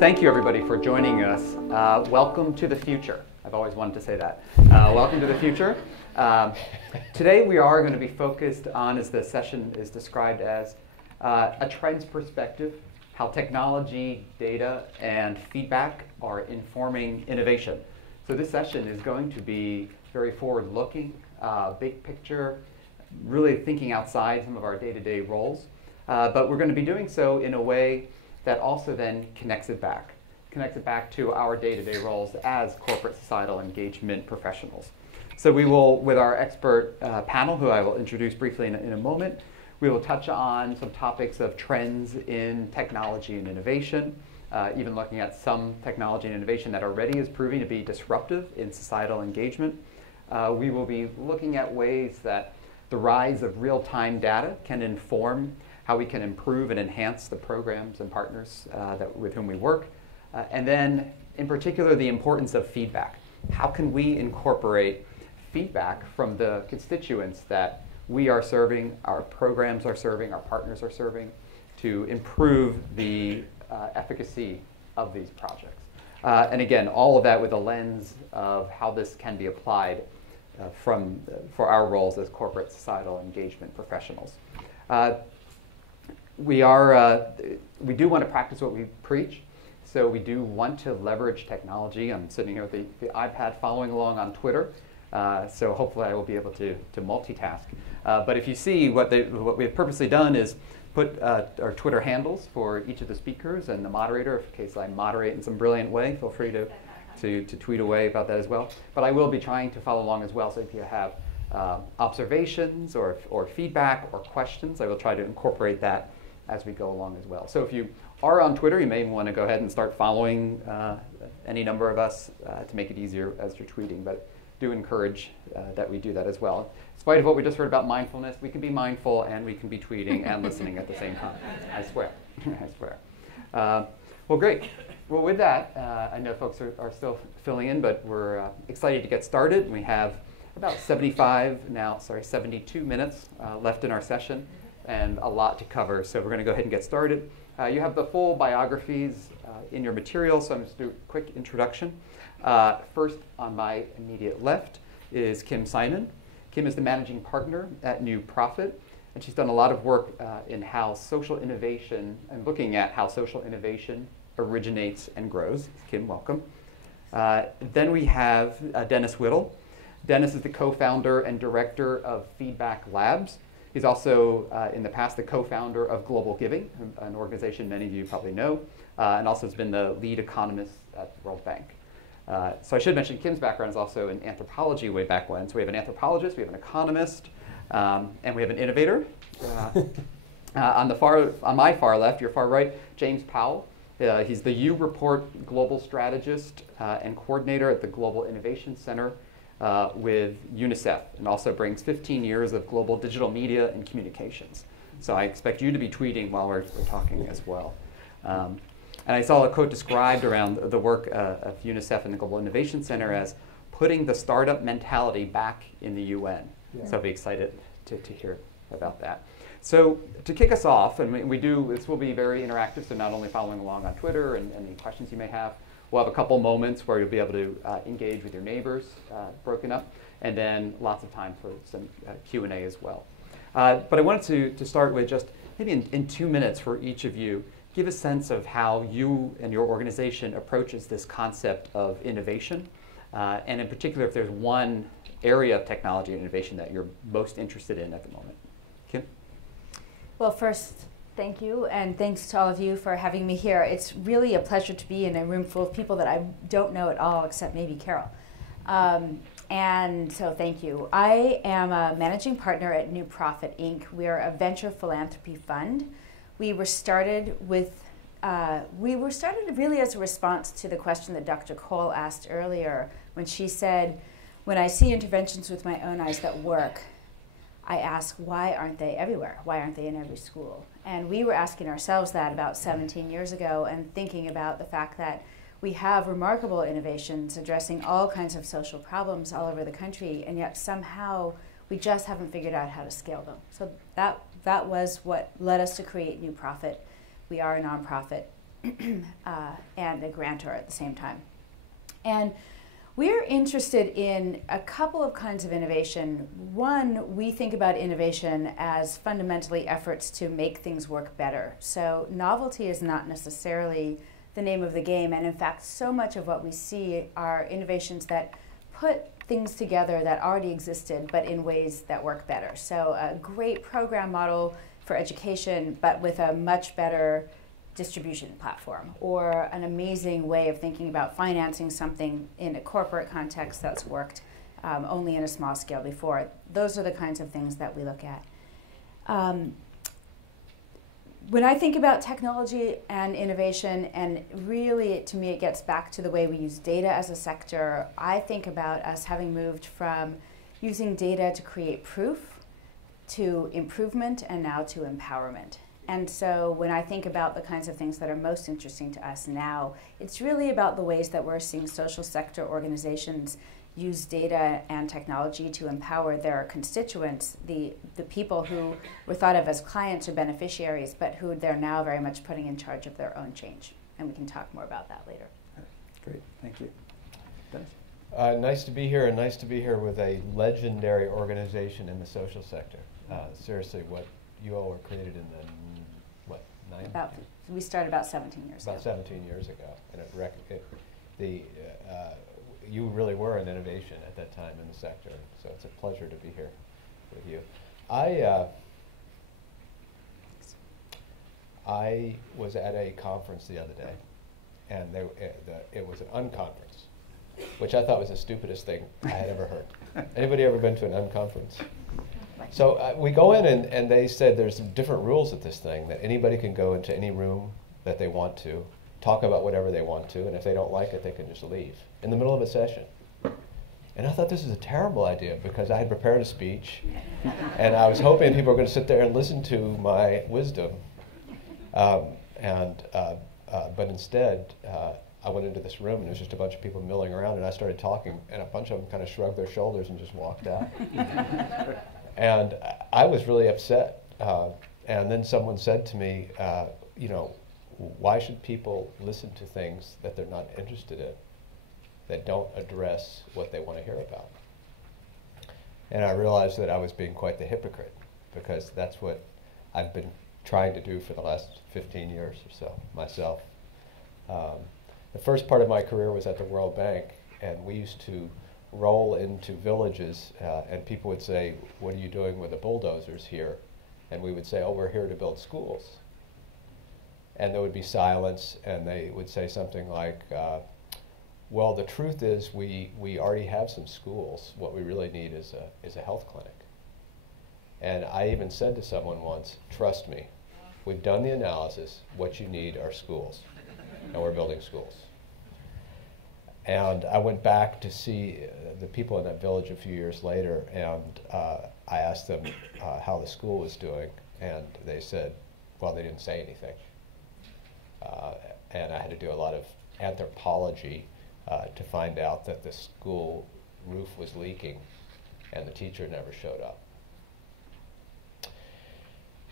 Thank you, everybody, for joining us. Welcome to the future. I've always wanted to say that. Welcome to the future. Today we are going to be focused on, as the session is described as, a trends perspective, how technology, data, and feedback are informing innovation. So this session is going to be very forward-looking, big picture, really thinking outside some of our day-to-day roles. But we're going to be doing so in a way that also then connects it back to our day-to-day roles as corporate societal engagement professionals. So we will, with our expert panel, who I will introduce briefly in a moment, we will touch on some topics of trends in technology and innovation, even looking at some technology and innovation that already is proving to be disruptive in societal engagement. We will be looking at ways that the rise of real-time data can inform how we can improve and enhance the programs and partners with whom we work. And then, in particular, the importance of feedback. How can we incorporate feedback from the constituents that we are serving, our programs are serving, our partners are serving, to improve the efficacy of these projects? And again, all of that with a lens of how this can be applied for our roles as corporate societal engagement professionals. We do want to practice what we preach, so we do want to leverage technology. I'm sitting here with the iPad following along on Twitter, so hopefully I will be able to multitask. But if you see, what we have purposely done is put our Twitter handles for each of the speakers and the moderator. In case I moderate in some brilliant way, feel free to tweet away about that as well. But I will be trying to follow along as well, so if you have observations or feedback or questions, I will try to incorporate that as we go along as well. So if you are on Twitter, you may want to go ahead and start following any number of us to make it easier as you're tweeting, but do encourage that we do that as well. In spite of what we just heard about mindfulness, we can be mindful and we can be tweeting and listening at the same time. I swear. I swear. Well, great. Well, with that, I know folks are still filling in, but we're excited to get started. We have about 72 minutes left in our session, and a lot to cover. So we're going to go ahead and get started. You have the full biographies in your material, so I'm just going to do a quick introduction. First, on my immediate left is Kim Simon. Kim is the managing partner at New Profit, and she's done a lot of work in how social innovation, and looking at how social innovation originates and grows. Kim, welcome. Then we have Dennis Whittle. Dennis is the co-founder and director of Feedback Labs. He's also, in the past, the co-founder of Global Giving, an organization many of you probably know, and also has been the lead economist at the World Bank. So I should mention Kim's background is also in anthropology way back when. So we have an anthropologist, we have an economist, and we have an innovator. On my far left, your far right, James Powell. He's the U Report Global Strategist and Coordinator at the Global Innovation Center with UNICEF, and also brings 15 years of global digital media and communications. So I expect you to be tweeting while we're talking as well. And I saw a quote described around the work of UNICEF and the Global Innovation Center as putting the startup mentality back in the UN. Yeah. So I'll be excited to hear about that. So to kick us off, and this will be very interactive, so not only following along on Twitter and any questions you may have, we'll have a couple moments where you'll be able to engage with your neighbors, broken up, and then lots of time for some Q&A as well. But I wanted to start with just maybe in 2 minutes for each of you, give a sense of how you and your organization approaches this concept of innovation, and in particular, if there's one area of technology and innovation that you're most interested in at the moment. Kim? Well, first, thank you, and thanks to all of you for having me here. It's really a pleasure to be in a room full of people that I don't know at all, except maybe Carol. And so thank you. I am a managing partner at New Profit, Inc. We are a venture philanthropy fund. We were started really as a response to the question that Dr. Cole asked earlier when she said, when I see interventions with my own eyes that work, I ask, why aren't they everywhere? Why aren't they in every school? And we were asking ourselves that about 17 years ago and thinking about the fact that we have remarkable innovations addressing all kinds of social problems all over the country, and yet somehow we just haven't figured out how to scale them. So that was what led us to create New Profit. We are a nonprofit and a grantor at the same time. And we're interested in a couple of kinds of innovation. One, we think about innovation as fundamentally efforts to make things work better. So novelty is not necessarily the name of the game, and in fact, so much of what we see are innovations that put things together that already existed, but in ways that work better. So a great program model for education, but with a much better distribution platform, or an amazing way of thinking about financing something in a corporate context that's worked only in a small scale before. Those are the kinds of things that we look at. When I think about technology and innovation, and really to me it gets back to the way we use data as a sector, I think about us having moved from using data to create proof to improvement and now to empowerment. And so when I think about the kinds of things that are most interesting to us now, it's really about the ways that we're seeing social sector organizations use data and technology to empower their constituents, the people who were thought of as clients or beneficiaries, but who they're now very much putting in charge of their own change. And we can talk more about that later. Great, thank you. Dennis? Nice to be here, and nice to be here with a legendary organization in the social sector. Seriously, what you all were created in the, what, 90s? We started about 17 years ago. About 17 years ago. And you really were an innovation at that time in the sector, so it's a pleasure to be here with you. I was at a conference the other day, and it was an unconference, which I thought was the stupidest thing I had ever heard. Anybody ever been to an unconference? So we go in, and they said there's different rules at this thing, that anybody can go into any room that they want to, talk about whatever they want to, and if they don't like it, they can just leave in the middle of a session. And I thought this was a terrible idea, because I had prepared a speech, and I was hoping people were going to sit there and listen to my wisdom. But instead, I went into this room, and there was just a bunch of people milling around, and I started talking, and a bunch of them kind of shrugged their shoulders and just walked out. And I was really upset. And then someone said to me, you know, why should people listen to things that they're not interested in, that don't address what they want to hear about? And I realized that I was being quite the hypocrite, because that's what I've been trying to do for the last 15 years or so myself. The first part of my career was at the World Bank, and we used to roll into villages, and people would say, "What are you doing with the bulldozers here?" And we would say, "Oh, we're here to build schools." And there would be silence, and they would say something like, well, the truth is we already have some schools. What we really need is a health clinic. And I even said to someone once, trust me, we've done the analysis. What you need are schools, and we're building schools. And I went back to see the people in that village a few years later, and I asked them how the school was doing, and they said, well, they didn't say anything. And I had to do a lot of anthropology to find out that the school roof was leaking and the teacher never showed up.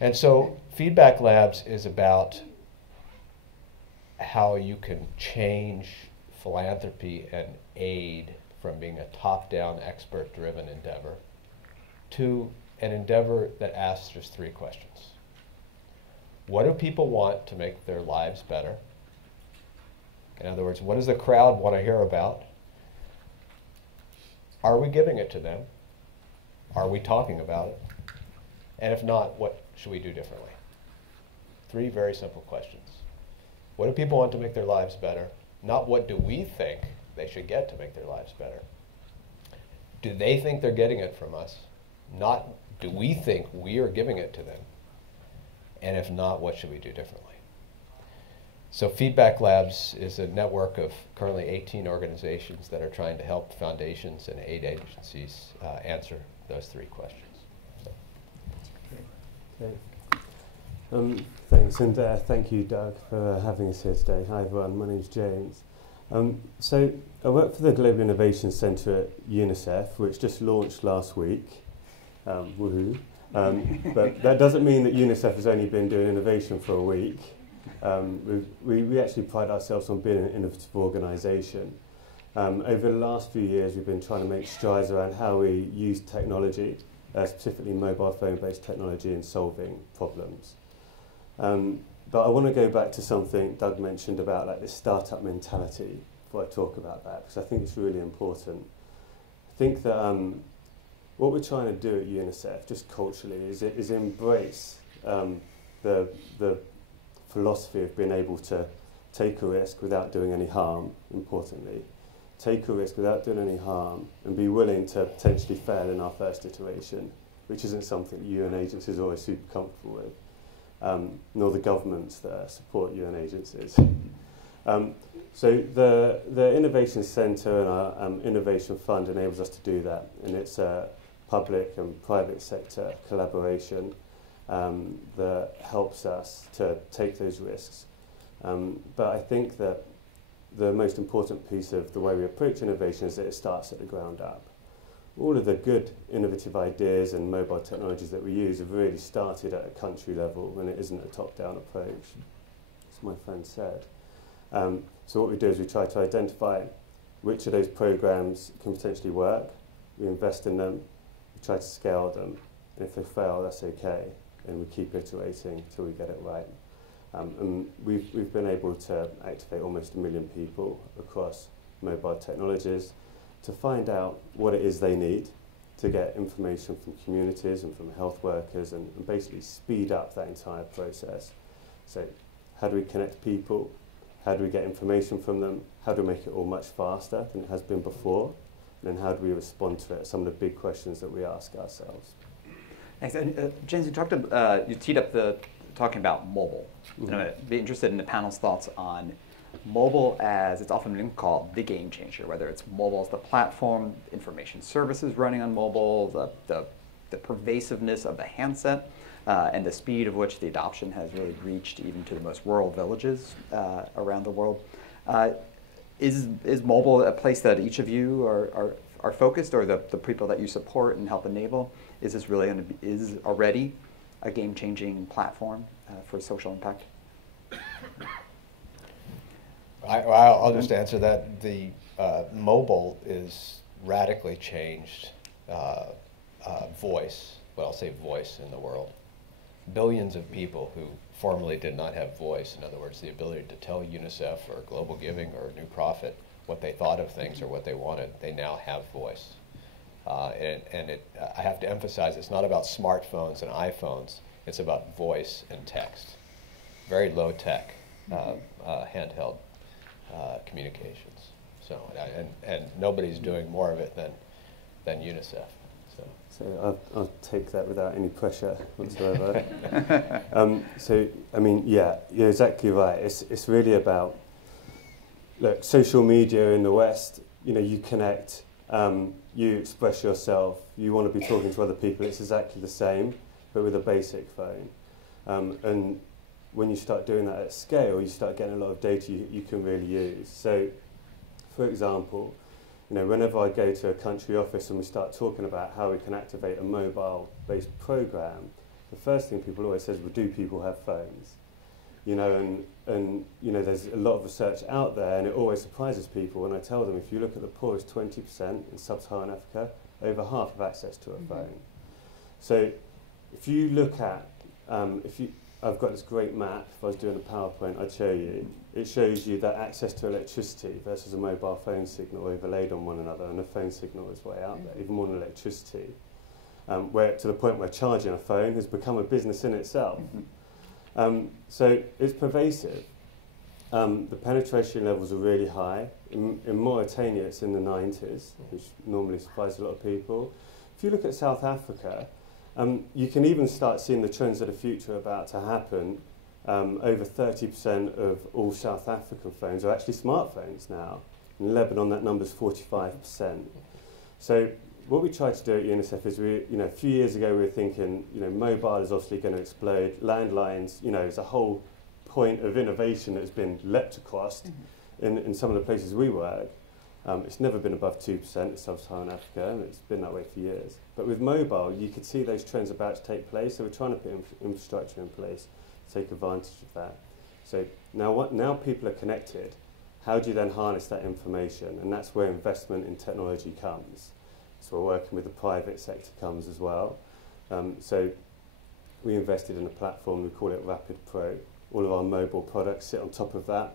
And so Feedback Labs is about how you can change philanthropy and aid from being a top-down, expert-driven endeavor to an endeavor that asks just 3 questions. What do people want to make their lives better? In other words, what does the crowd want to hear about? Are we giving it to them? Are we talking about it? And if not, what should we do differently? 3 very simple questions. What do people want to make their lives better? Not what do we think they should get to make their lives better. Do they think they're getting it from us? Not do we think we are giving it to them? And if not, what should we do differently? So Feedback Labs is a network of currently 18 organizations that are trying to help foundations and aid agencies answer those 3 questions. So. Okay. Thanks, and thank you, Doug, for having us here today. Hi everyone, my name's James. So I work for the Global Innovation Centre at UNICEF, which just launched last week. Woohoo. But that doesn't mean that UNICEF has only been doing innovation for a week. We actually pride ourselves on being an innovative organisation. Over the last few years, we've been trying to make strides around how we use technology, specifically mobile phone-based technology, in solving problems. But I want to go back to something Doug mentioned about like this startup mentality before I talk about that, because I think it's really important. I think that what we're trying to do at UNICEF, just culturally, is embrace the philosophy of being able to take a risk without doing any harm, importantly. Take a risk without doing any harm and be willing to potentially fail in our first iteration, which isn't something UN agencies are always super comfortable with, nor the governments that support UN agencies. So the Innovation Centre and our Innovation Fund enables us to do that, and it's a public and private sector collaboration that helps us to take those risks. But I think that the most important piece of the way we approach innovation is that it starts at the ground up. All of the good innovative ideas and mobile technologies that we use have really started at a country level when it isn't a top-down approach, as my friend said. So what we do is we try to identify which of those programs can potentially work, we invest in them, we try to scale them, and if they fail, that's okay, and we keep iterating until we get it right. And we've been able to activate almost 1 million people across mobile technologies to find out what it is they need to get information from communities and from health workers and basically speed up that entire process. So how do we connect people? How do we get information from them? How do we make it all much faster than it has been before? And then how do we respond to it? Some of the big questions that we ask ourselves. Thanks. And James, you teed up the talking about mobile. And I'd be interested in the panel's thoughts on mobile as it's often been called the game changer, whether it's mobile as the platform, information services running on mobile, the pervasiveness of the handset, and the speed of which the adoption has really reached even to the most rural villages around the world. Is mobile a place that each of you are focused, or the people that you support and help enable? Is this really is already a game-changing platform for social impact? I'll just answer that. The mobile is radically changed voice, but I'll say voice in the world. Billions of people who formerly did not have voice, in other words, the ability to tell UNICEF or Global Giving or New Profit what they thought of things or what they wanted, they now have voice. I have to emphasize, it's not about smartphones and iPhones, it's about voice and text. Very low tech, handheld communications. So, and nobody's doing more of it than UNICEF. So I'll take that without any pressure whatsoever. So, I mean, yeah, you're exactly right. It's really about, look, social media in the West, you know, you connect, you express yourself, you want to be talking to other people. It's exactly the same, but with a basic phone. And when you start doing that at scale, you start getting a lot of data you can really use. So, for example, you know, whenever I go to a country office and we start talking about how we can activate a mobile-based program, the first thing people always says, well, do people have phones? You know, and you know, there's a lot of research out there, and it always surprises people when I tell them, if you look at the poorest 20% in sub-Saharan Africa, over half have access to a phone. So if you look at, I've got this great map, if I was doing a PowerPoint, I'd show you. It shows you that access to electricity versus a mobile phone signal overlaid on one another, and the phone signal is way out there, even more than electricity, where to the point where charging a phone has become a business in itself. So it's pervasive. The penetration levels are really high. In Mauritania, it's in the 90s, which normally surprises a lot of people. If you look at South Africa, you can even start seeing the trends of the future about to happen. Over 30% of all South African phones are actually smartphones now. In Lebanon, that number's 45%. So what we try to do at UNICEF is, a few years ago we were thinking, mobile is obviously going to explode. Landlines, is a whole point of innovation that's been leapt across in some of the places we work. It's never been above 2% in sub-Saharan Africa, and it's been that way for years. But with mobile, you could see those trends about to take place, so we're trying to put infrastructure in place to take advantage of that. So now people are connected. How do you then harness that information? And that's where investment in technology comes. So we're working with the private sector comes as well. So we invested in a platform, we call it Rapid Pro. All of our mobile products sit on top of that.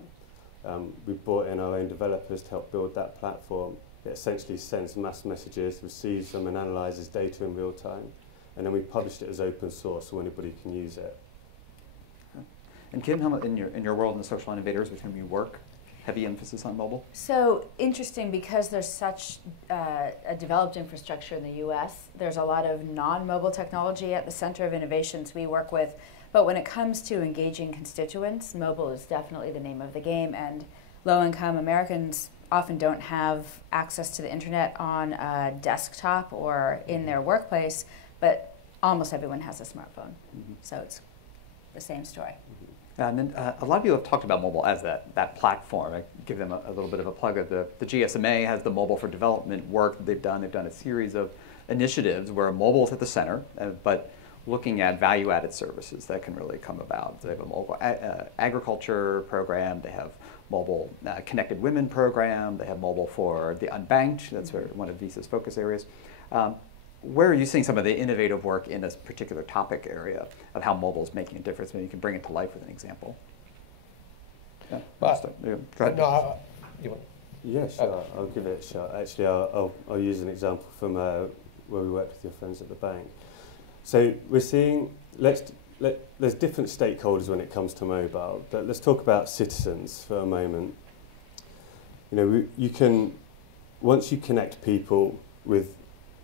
We brought in our own developers to help build that platform. It essentially sends mass messages, receives them and analyzes data in real time. And then we published it as open source so anybody can use it. And Kim, how in your world in the social innovators, with whom you work, heavy emphasis on mobile? So interesting, because there's such a developed infrastructure in the US, there's a lot of non-mobile technology at the center of innovations we work with. But when it comes to engaging constituents, mobile is definitely the name of the game. And low-income Americans often don't have access to the internet on a desktop or in their workplace, but almost everyone has a smartphone. So it's the same story. And then a lot of you have talked about mobile as that platform. I give them a little bit of a plug. The GSMA has the Mobile for Development work that they've done. They've done a series of initiatives where mobile is at the center, but looking at value-added services that can really come about. They have a mobile agriculture program. They have mobile connected women program. They have mobile for the unbanked. That's one of Visa's focus areas. Where are you seeing some of the innovative work in this particular topic area of how mobile is making a difference? Maybe you can bring it to life with an example. Yeah, go ahead. No, yeah, sure. I'll give it a shot. Actually, I'll use an example from where we worked with your friends at the bank. So we're seeing, there's different stakeholders when it comes to mobile, but let's talk about citizens for a moment. You know, you can, once you connect people with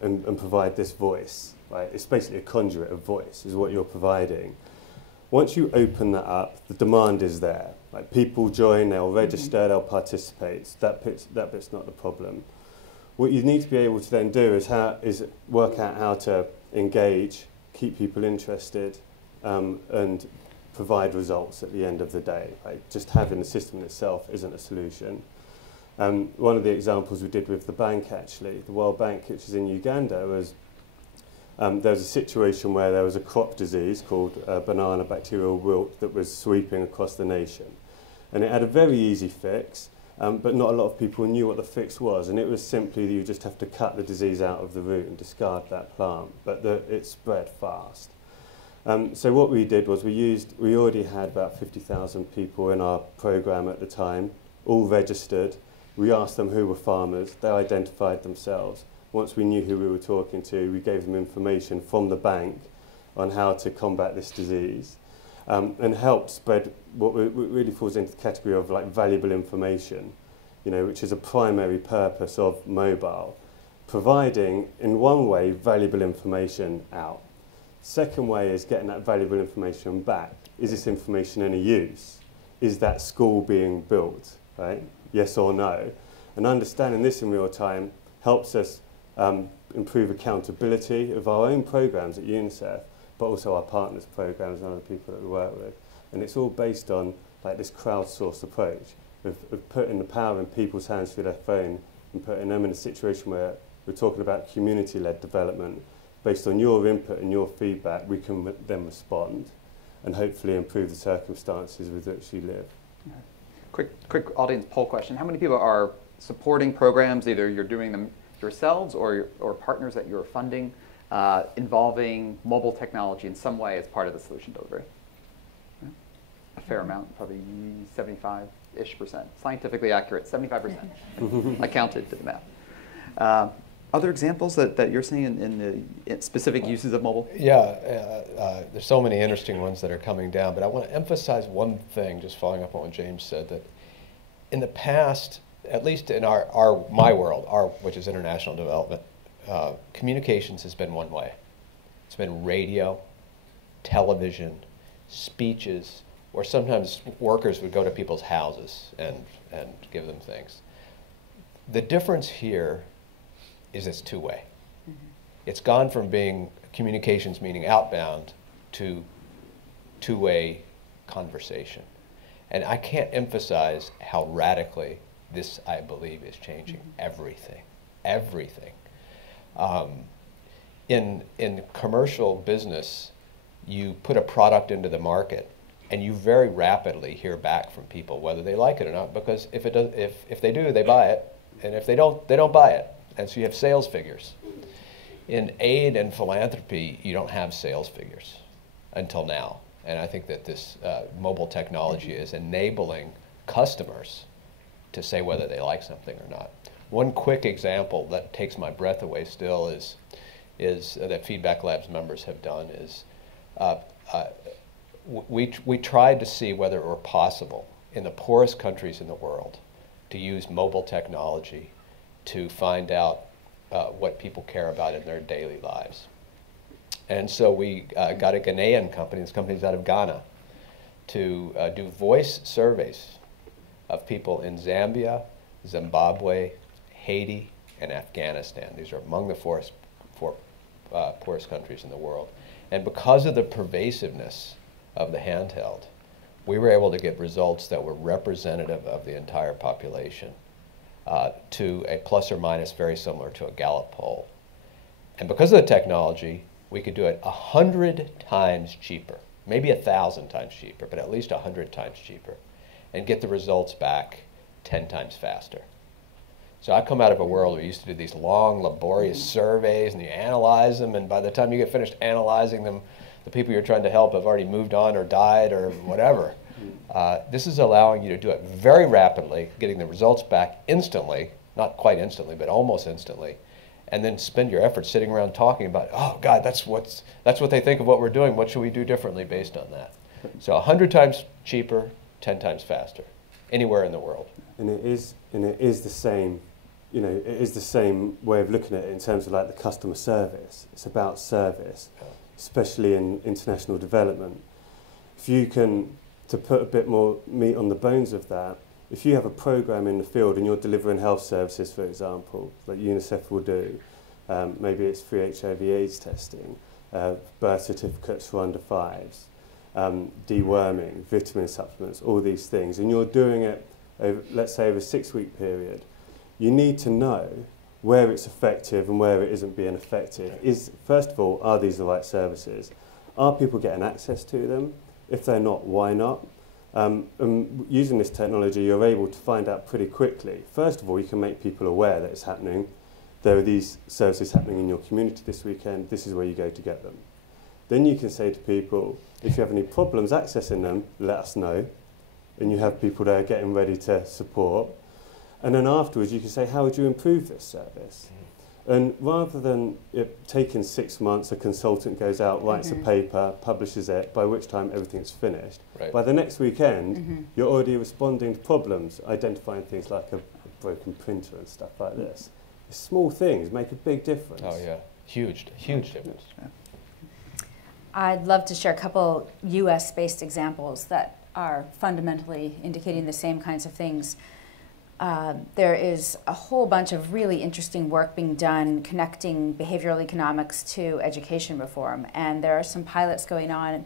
and provide this voice, right? It's basically a conduit of voice is what you're providing. Once you open that up, the demand is there. Like people join, they'll register, they'll participate. That bit's not the problem. What you need to be able to then do is work out how to engage, keep people interested, and provide results at the end of the day. Like just having the system itself isn't a solution. One of the examples we did with the bank, actually, the World Bank, which is in Uganda, was there was a situation where there was a crop disease called banana bacterial wilt that was sweeping across the nation. And it had a very easy fix, but not a lot of people knew what the fix was. And it was simply that you just have to cut the disease out of the root and discard that plant, but it spread fast. So what we did was we already had about 50,000 people in our program at the time, all registered. We asked them who were farmers, they identified themselves. Once we knew who we were talking to, we gave them information from the bank on how to combat this disease, and helped spread what really falls into the category of like valuable information, you know, which is a primary purpose of mobile, providing in one way valuable information out. Second way is getting that valuable information back. Is this information any use? Is that school being built, right? Yes or no? And understanding this in real time helps us improve accountability of our own programs at UNICEF, but also our partners' programs and other people that we work with. And it's all based on like this crowdsourced approach of putting the power in people's hands through their phone and putting them in a situation where we're talking about community-led development. Based on your input and your feedback, we can then respond and hopefully improve the circumstances with which you live. Quick audience poll question. How many people are supporting programs, either you're doing them yourselves or partners that you're funding, involving mobile technology in some way as part of the solution delivery? Yeah. A fair amount, probably 75-ish%. Scientifically accurate, 75%. I counted, did the math. Other examples that you're seeing in the specific uses of mobile? Yeah, there's so many interesting ones that are coming down, but I want to emphasize one thing, just following up on what James said, that in the past, at least in my world, which is international development, communications has been one way. It's been radio, television, speeches, or sometimes workers would go to people's houses and give them things. The difference here is it's two-way. Mm-hmm. It's gone from being communications, meaning outbound, to two-way conversation. And I can't emphasize how radically this, I believe, is changing everything. Everything. In commercial business, you put a product into the market And you very rapidly hear back from people whether they like it or not, because if they do, they buy it, and if they don't buy it. And so you have sales figures. In aid and philanthropy, you don't have sales figures until now. And I think that this mobile technology is enabling customers to say whether they like something or not. One quick example that takes my breath away still is that Feedback Labs members have done is we tried to see whether it were possible in the poorest countries in the world to use mobile technology to find out what people care about in their daily lives. And so we got a Ghanaian company, this company's out of Ghana, to do voice surveys of people in Zambia, Zimbabwe, Haiti, and Afghanistan. These are among the poorest countries in the world. And because of the pervasiveness of the handheld, we were able to get results that were representative of the entire population to a plus or minus very similar to a Gallup poll. And because of the technology, we could do it 100 times cheaper, maybe 1,000 times cheaper, but at least 100 times cheaper, and get the results back 10 times faster. So I come out of a world where we used to do these long, laborious surveys, and you analyze them, and by the time you get finished analyzing them, the people you're trying to help have already moved on or died or whatever. This is allowing you to do it very rapidly, getting the results back instantly, not quite instantly, but almost instantly, and then spend your effort sitting around talking about, oh God, that's what they think of what we're doing. What should we do differently based on that? So 100 times cheaper, 10 times faster, anywhere in the world. And it is the same, you know, it is the same way of looking at it in terms of like the customer service. It's about service, especially in international development. If you can, to put a bit more meat on the bones of that, if you have a program in the field and you're delivering health services, for example, like UNICEF will do, maybe it's free HIV/AIDS testing, birth certificates for under 5s, deworming, vitamin supplements, all these things, and you're doing it, over, let's say, over a 6-week period, you need to know where it's effective and where it isn't being effective. First of all, are these the right services? Are people getting access to them? If they're not, why not? Using this technology, you're able to find out pretty quickly. First of all, you can make people aware that it's happening. There are these services happening in your community this weekend. This is where you go to get them. Then you can say to people, if you have any problems accessing them, let us know. And you have people there getting ready to support. And then afterwards, you can say, how would you improve this service? And rather than it taking 6 months, a consultant goes out, writes a paper, publishes it, by which time everything's finished. Right. By the next weekend, you're already responding to problems, identifying things like a broken printer and stuff like this. Small things make a big difference. Oh yeah, huge difference. Yeah. I'd love to share a couple US-based examples that are fundamentally indicating the same kinds of things. There is a whole bunch of really interesting work being done connecting behavioral economics to education reform, and there are some pilots going on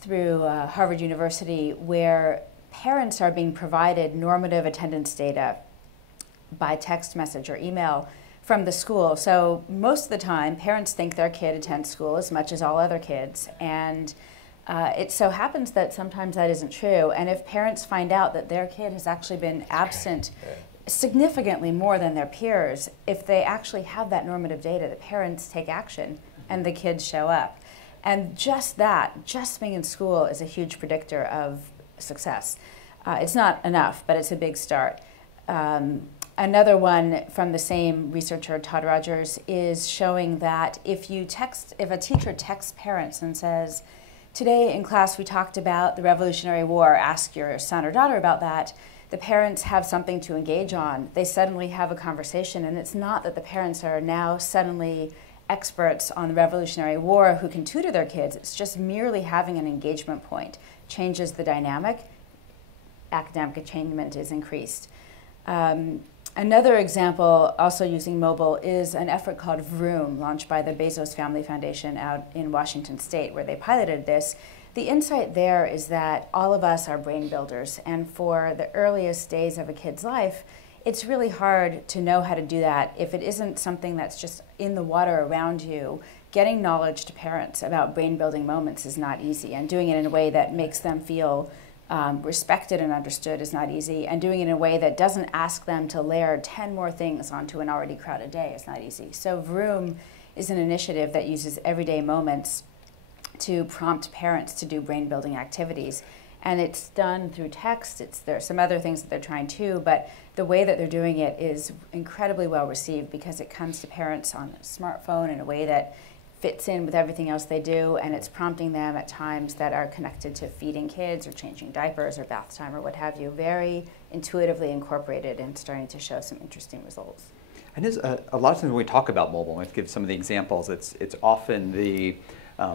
through Harvard University where parents are being provided normative attendance data by text message or email from the school. So most of the time, parents think their kid attends school as much as all other kids, and it so happens that sometimes that isn't true. And if parents find out that their kid has actually been absent significantly more than their peers, if they actually have that normative data, the parents take action and the kids show up. And just that, just being in school, is a huge predictor of success. It's not enough, but it's a big start. Another one from the same researcher, Todd Rogers, is showing that if a teacher texts parents and says, today in class we talked about the Revolutionary War, ask your son or daughter about that, the parents have something to engage on. They suddenly have a conversation, and it's not that the parents are now suddenly experts on the Revolutionary War who can tutor their kids. It's just merely having an engagement point changes the dynamic. Academic attainment is increased. Another example, also using mobile, is an effort called Vroom, launched by the Bezos Family Foundation out in Washington State, where they piloted this. The insight there is that all of us are brain builders, and for the earliest days of a kid's life, it's really hard to know how to do that if it isn't something that's just in the water around you, getting knowledge to parents about brain-building moments is not easy, and doing it in a way that makes them feel respected and understood is not easy, and doing it in a way that doesn't ask them to layer 10 more things onto an already crowded day is not easy. So Vroom is an initiative that uses everyday moments to prompt parents to do brain-building activities. And it's done through text. There are some other things that they're trying too, but the way that they're doing it is incredibly well received because it comes to parents on a smartphone in a way that fits in with everything else they do, and it's prompting them at times that are connected to feeding kids or changing diapers or bath time or what have you, very intuitively incorporated and starting to show some interesting results. And a lot of times when we talk about mobile, let's give some of the examples, it's often the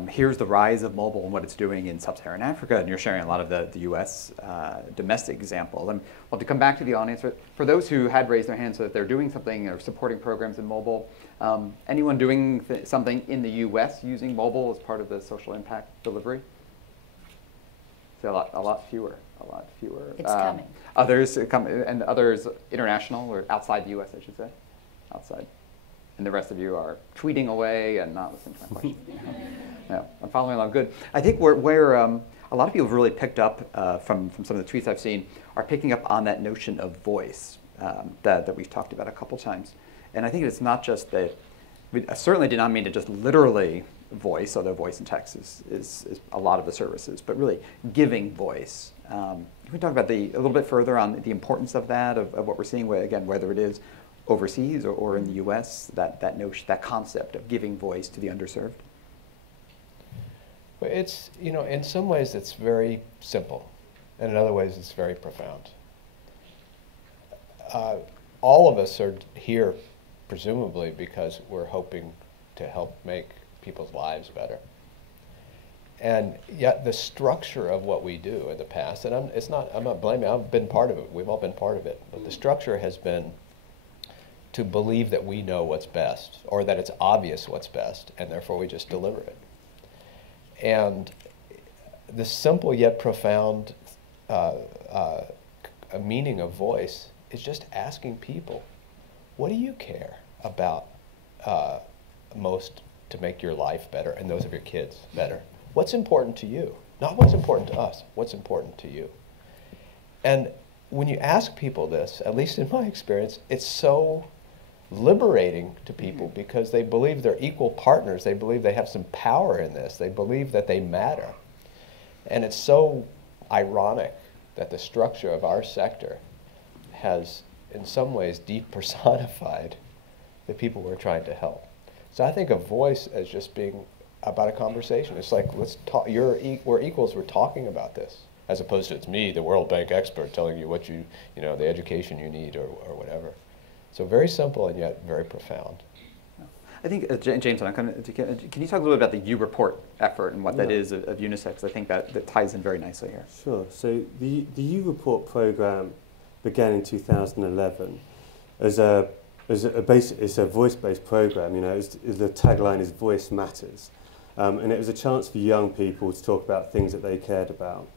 here's the rise of mobile and what it's doing in sub-Saharan Africa, and you're sharing a lot of the U.S. Domestic examples. And well, to come back to the audience, for those who had raised their hands so that they're doing something or supporting programs in mobile, anyone doing something in the U.S. using mobile as part of the social impact delivery? So a lot fewer. It's coming. Others come, and others international or outside the U.S. I should say, outside. And the rest of you are tweeting away and not listening to my question. No, I'm following along. Good. I think where a lot of people have really picked up from some of the tweets I've seen are picking up on that notion of voice that we've talked about a couple times. And I think it's not just that. I certainly did not mean to just literally voice, although voice and text is a lot of the services, but really giving voice. Can we talk about a little bit further on the importance of that, of what we're seeing, again, whether it is overseas or in the U.S., that notion, that concept of giving voice to the underserved? Well, it's, in some ways it's very simple, and in other ways it's very profound. All of us are here, presumably, because we're hoping to help make people's lives better. And yet the structure of what we do in the past, and I'm not blaming, I've been part of it, we've all been part of it, but the structure has been to believe that we know what's best, or that it's obvious what's best, and therefore we just deliver it. And the simple yet profound meaning of voice is just asking people, what do you care about most to make your life better and those of your kids better? What's important to you? Not what's important to us, what's important to you. And when you ask people this, at least in my experience, it's so liberating to people because they believe they're equal partners. They believe they have some power in this. They believe that they matter. And it's so ironic that the structure of our sector has, in some ways, depersonified the people we're trying to help. So I think of voice as just being about a conversation. It's like, let's talk. We're equals. We're talking about this, as opposed to it's me, the World Bank expert, telling you what the education you need or whatever. So very simple and yet very profound. I think, James, can you talk a little bit about the U-Report effort and what that is of UNICEF? Because I think that ties in very nicely here. Sure. So the U-Report program began in 2011 as it's a voice-based program. The tagline is "Voice Matters," and it was a chance for young people to talk about things that they cared about,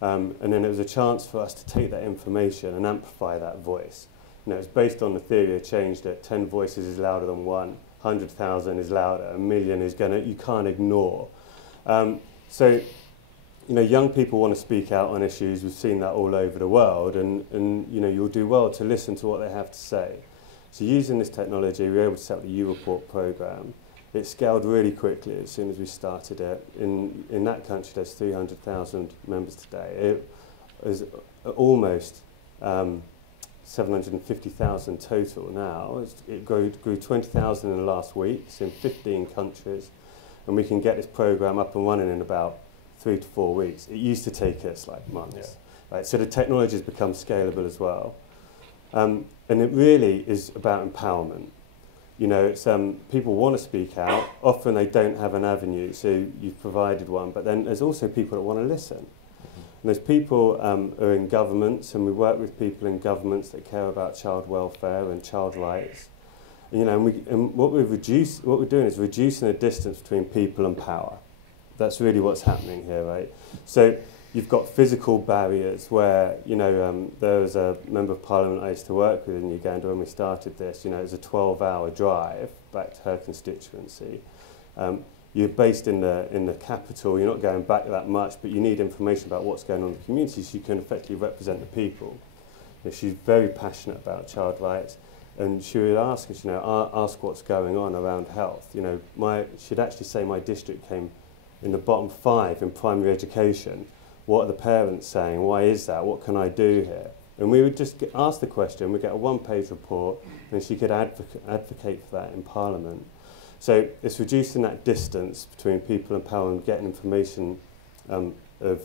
and then it was a chance for us to take that information and amplify that voice. It's based on the theory of change that 10 voices is louder than 1, 100,000 is louder, 1 million is you can't ignore. So, young people want to speak out on issues. We've seen that all over the world, and you'll do well to listen to what they have to say. So using this technology, we were able to set up the U-Report program. It scaled really quickly as soon as we started it. In that country, there's 300,000 members today. It is almost 750,000 total now. It grew 20,000 in the last week. It's in 15 countries, and we can get this program up and running in about 3 to 4 weeks. It used to take us like months. Yeah. Right? So the technology has become scalable as well. And it really is about empowerment. It's people want to speak out. Often they don't have an avenue, so you've provided one. But then there's also people that want to listen. And there's people who are in governments, and we work with people in governments that care about child welfare and child rights. And what we're doing is reducing the distance between people and power. That's really what's happening here, right? So you've got physical barriers where, there was a member of parliament I used to work with in Uganda when we started this. It was a 12-hour drive back to her constituency. You're based in the capital, you're not going back that much, but you need information about what's going on in the community so you can effectively represent the people. She's very passionate about child rights, and she would ask us, ask what's going on around health. She'd actually say my district came in the bottom 5 in primary education. What are the parents saying? Why is that? What can I do here? And we would just ask the question, we'd get a one-page report, and she could advocate for that in Parliament. So it's reducing that distance between people and power and getting information of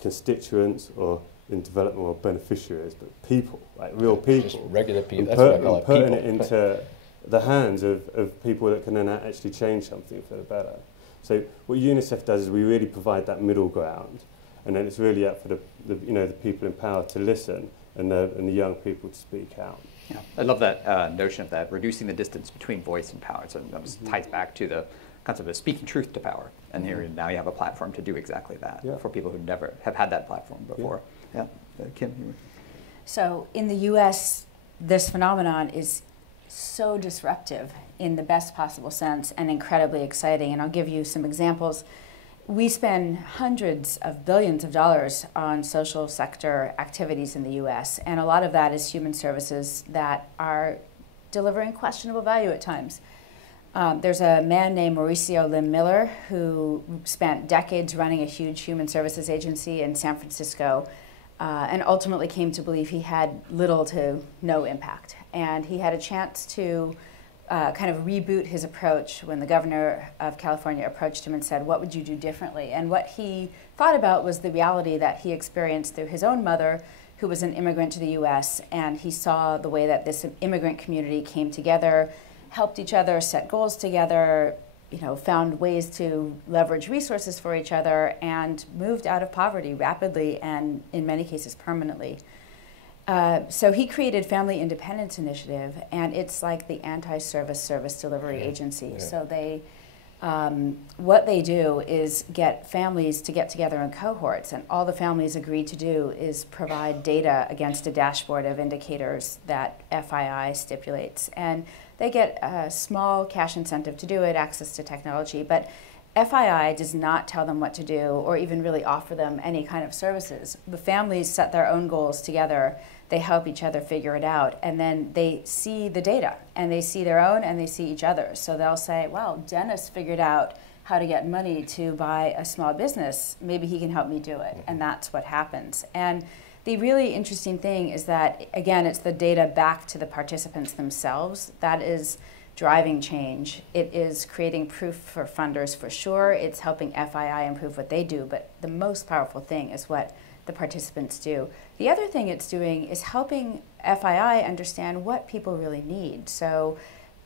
constituents or in development or beneficiaries, but people, like real people. Just regular people, that's what I call it, putting people. it into the hands of people that can then actually change something for the better. So what UNICEF does is we really provide that middle ground, and then it's really up for the people in power to listen and the young people to speak out. Yeah, I love that notion of that, reducing the distance between voice and power. So that ties back to the concept of speaking truth to power. And here now you have a platform to do exactly that for people who never have had that platform before. Yeah, Kim? You were... So in the US, this phenomenon is so disruptive in the best possible sense and incredibly exciting. And I'll give you some examples. We spend hundreds of billions of dollars on social sector activities in the US, and a lot of that is human services that are delivering questionable value at times. There's a man named Mauricio Lim Miller who spent decades running a huge human services agency in San Francisco and ultimately came to believe he had little to no impact. And he had a chance to kind of reboot his approach when the governor of California approached him and said, what would you do differently? And what he thought about was the reality that he experienced through his own mother, who was an immigrant to the US, and he saw the way that this immigrant community came together, helped each other, set goals together, found ways to leverage resources for each other, and moved out of poverty rapidly and in many cases permanently. So he created Family Independence Initiative, and it's like the anti-service service delivery agency. Yeah. So they, what they do is get families to get together in cohorts, and all the families agree to do is provide data against a dashboard of indicators that FII stipulates. And they get a small cash incentive to do it, access to technology, but FII does not tell them what to do or even really offer them any kind of services. The families set their own goals together. They help each other figure it out, and then they see the data, and they see their own, and they see each other's. So they'll say, well, Dennis figured out how to get money to buy a small business. Maybe he can help me do it, and that's what happens. And the really interesting thing is that, again, it's the data back to the participants themselves that is driving change. It is creating proof for funders for sure. It's helping FII improve what they do, but the most powerful thing is what the participants do. The other thing it's doing is helping FII understand what people really need. So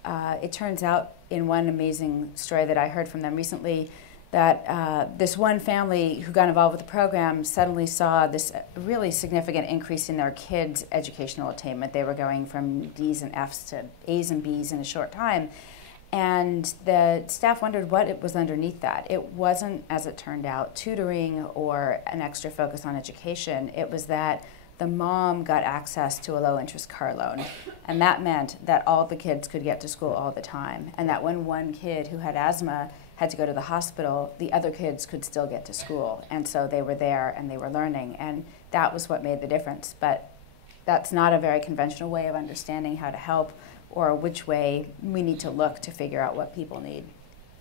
it turns out in one amazing story that I heard from them recently that this one family who got involved with the program suddenly saw this really significant increase in their kids' educational attainment. They were going from D's and F's to A's and B's in a short time. And the staff wondered what it was underneath that. It wasn't, as it turned out, tutoring or an extra focus on education. It was that the mom got access to a low-interest car loan. And that meant that all the kids could get to school all the time. And that when one kid who had asthma had to go to the hospital, the other kids could still get to school. And so they were there and they were learning. And that was what made the difference. But that's not a very conventional way of understanding how to help or which way we need to look to figure out what people need.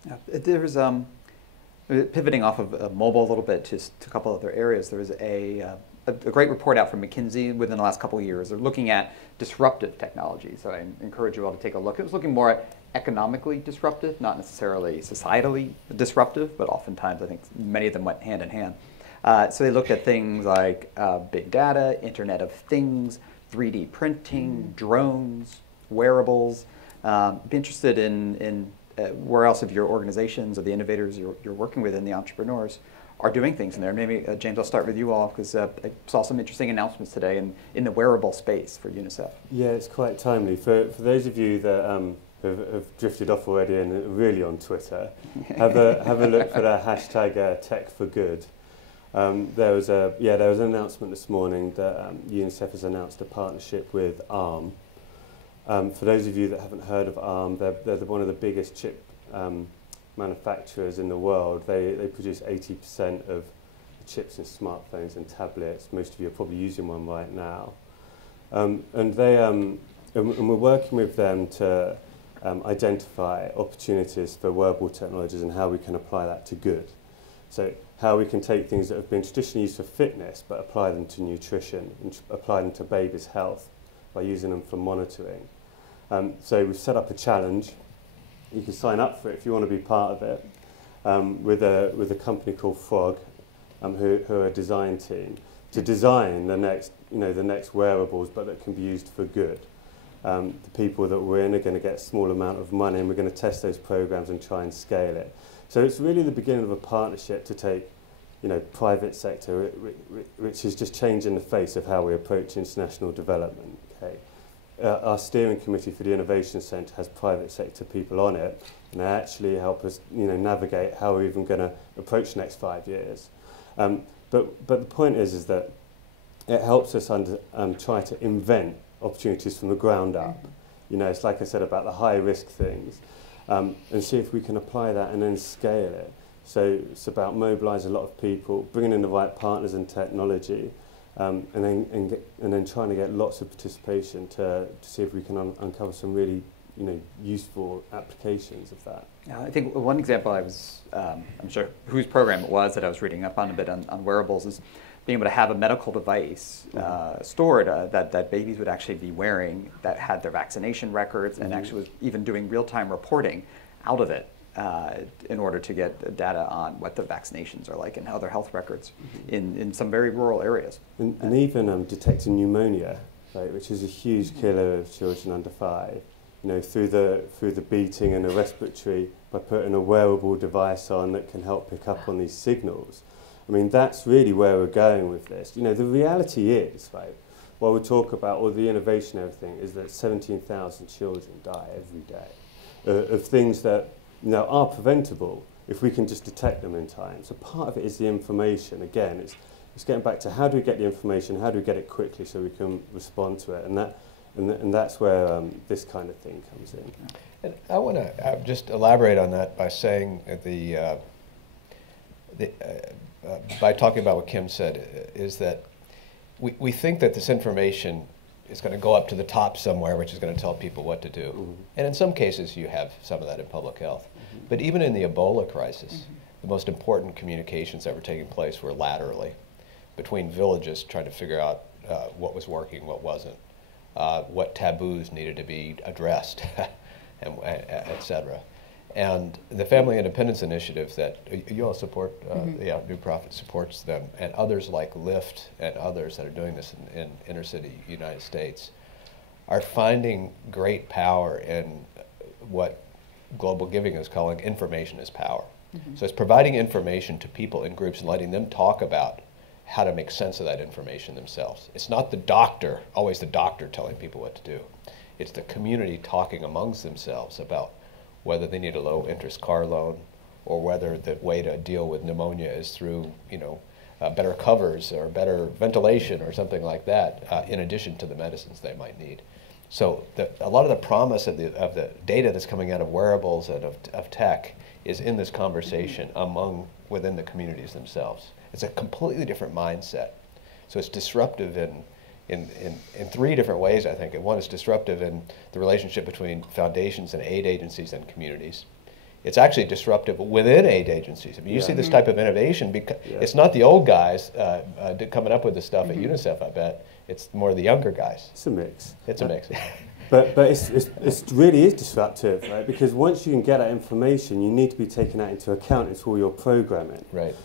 Yeah, there's pivoting off of mobile a little bit to a couple other areas. There was a great report out from McKinsey within the last couple of years. They're looking at disruptive technology. So I encourage you all to take a look. It was looking more at economically disruptive, not necessarily societally disruptive, but oftentimes I think many of them went hand in hand. So they looked at things like big data, Internet of Things, 3D printing, drones, wearables. Be interested in where else of your organizations or the innovators you're working with and the entrepreneurs are doing things in there. Maybe, James, I'll start with you all because I saw some interesting announcements today in the wearable space for UNICEF. Yeah, it's quite timely. For those of you that have drifted off already and are really on Twitter, have a look for the hashtag Tech for Good. There was an announcement this morning that UNICEF has announced a partnership with ARM. For those of you that haven't heard of ARM, they're one of the biggest chip manufacturers in the world. They produce 80% of the chips in smartphones and tablets. Most of you are probably using one right now. And we're working with them to identify opportunities for wearable technologies and how we can apply that to good. So how we can take things that have been traditionally used for fitness but apply them to nutrition and apply them to babies' health by using them for monitoring. So we've set up a challenge. You can sign up for it if you want to be part of it, with a company called Frog, who are a design team, to design the next wearables, but that can be used for good. The people that we're in are going to get a small amount of money, and we're going to test those programs and try and scale it. So it's really the beginning of a partnership to take, private sector, which is just changing the face of how we approach international development. Okay. Our steering committee for the Innovation Centre has private sector people on it, and they actually help us, navigate how we're even going to approach the next 5 years. But the point is that it helps us try to invent opportunities from the ground up. It's like I said about the high risk things, and see if we can apply that and then scale it. So it's about mobilising a lot of people, bringing in the right partners and technology, and then trying to get lots of participation to see if we can uncover some really useful applications of that. I think one example I'm sure whose program it was that I was reading up on a bit on wearables is being able to have a medical device stored that babies would actually be wearing that had their vaccination records and actually was even doing real-time reporting out of it in order to get data on what the vaccinations are like and how their health records in some very rural areas. And even detecting pneumonia, right, which is a huge killer of children under 5. Through the beating and the respiratory, by putting a wearable device on that can help pick up on these signals. I mean, that's really where we're going with this. The reality is, right, while we talk about all the innovation and everything, is that 17,000 children die every day of things that are preventable if we can just detect them in time. So part of it is the information. Again, it's getting back to how do we get the information, how do we get it quickly so we can respond to it, and that's where this kind of thing comes in. And I want to just elaborate on that by saying by talking about what Kim said, is that we think that this information is going to go up to the top somewhere, which is going to tell people what to do. And in some cases, you have some of that in public health. But even in the Ebola crisis, the most important communications that were taking place were laterally, between villages trying to figure out what was working, what wasn't, what taboos needed to be addressed, and et cetera. And the Family Independence Initiative that you all support, New Profit supports them, and others like Lyft and others that are doing this in inner city United States, are finding great power in what Global Giving is calling information is power. So it's providing information to people in groups and letting them talk about how to make sense of that information themselves. It's not the doctor, always the doctor telling people what to do. It's the community talking amongst themselves about whether they need a low-interest car loan or whether the way to deal with pneumonia is through, better covers or better ventilation or something like that, in addition to the medicines they might need. So a lot of the promise of the data that's coming out of wearables and of tech is in this conversation within the communities themselves. It's a completely different mindset. So it's disruptive in 3 different ways, I think. And one is disruptive in the relationship between foundations and aid agencies and communities. It's actually disruptive within aid agencies. I mean, you see this type of innovation because it's not the old guys coming up with this stuff at UNICEF, I bet. It's more the younger guys. It's a mix. It's a mix. But it really is disruptive, right? Because once you can get that information, you need to be taking that into account into all your programming. Right.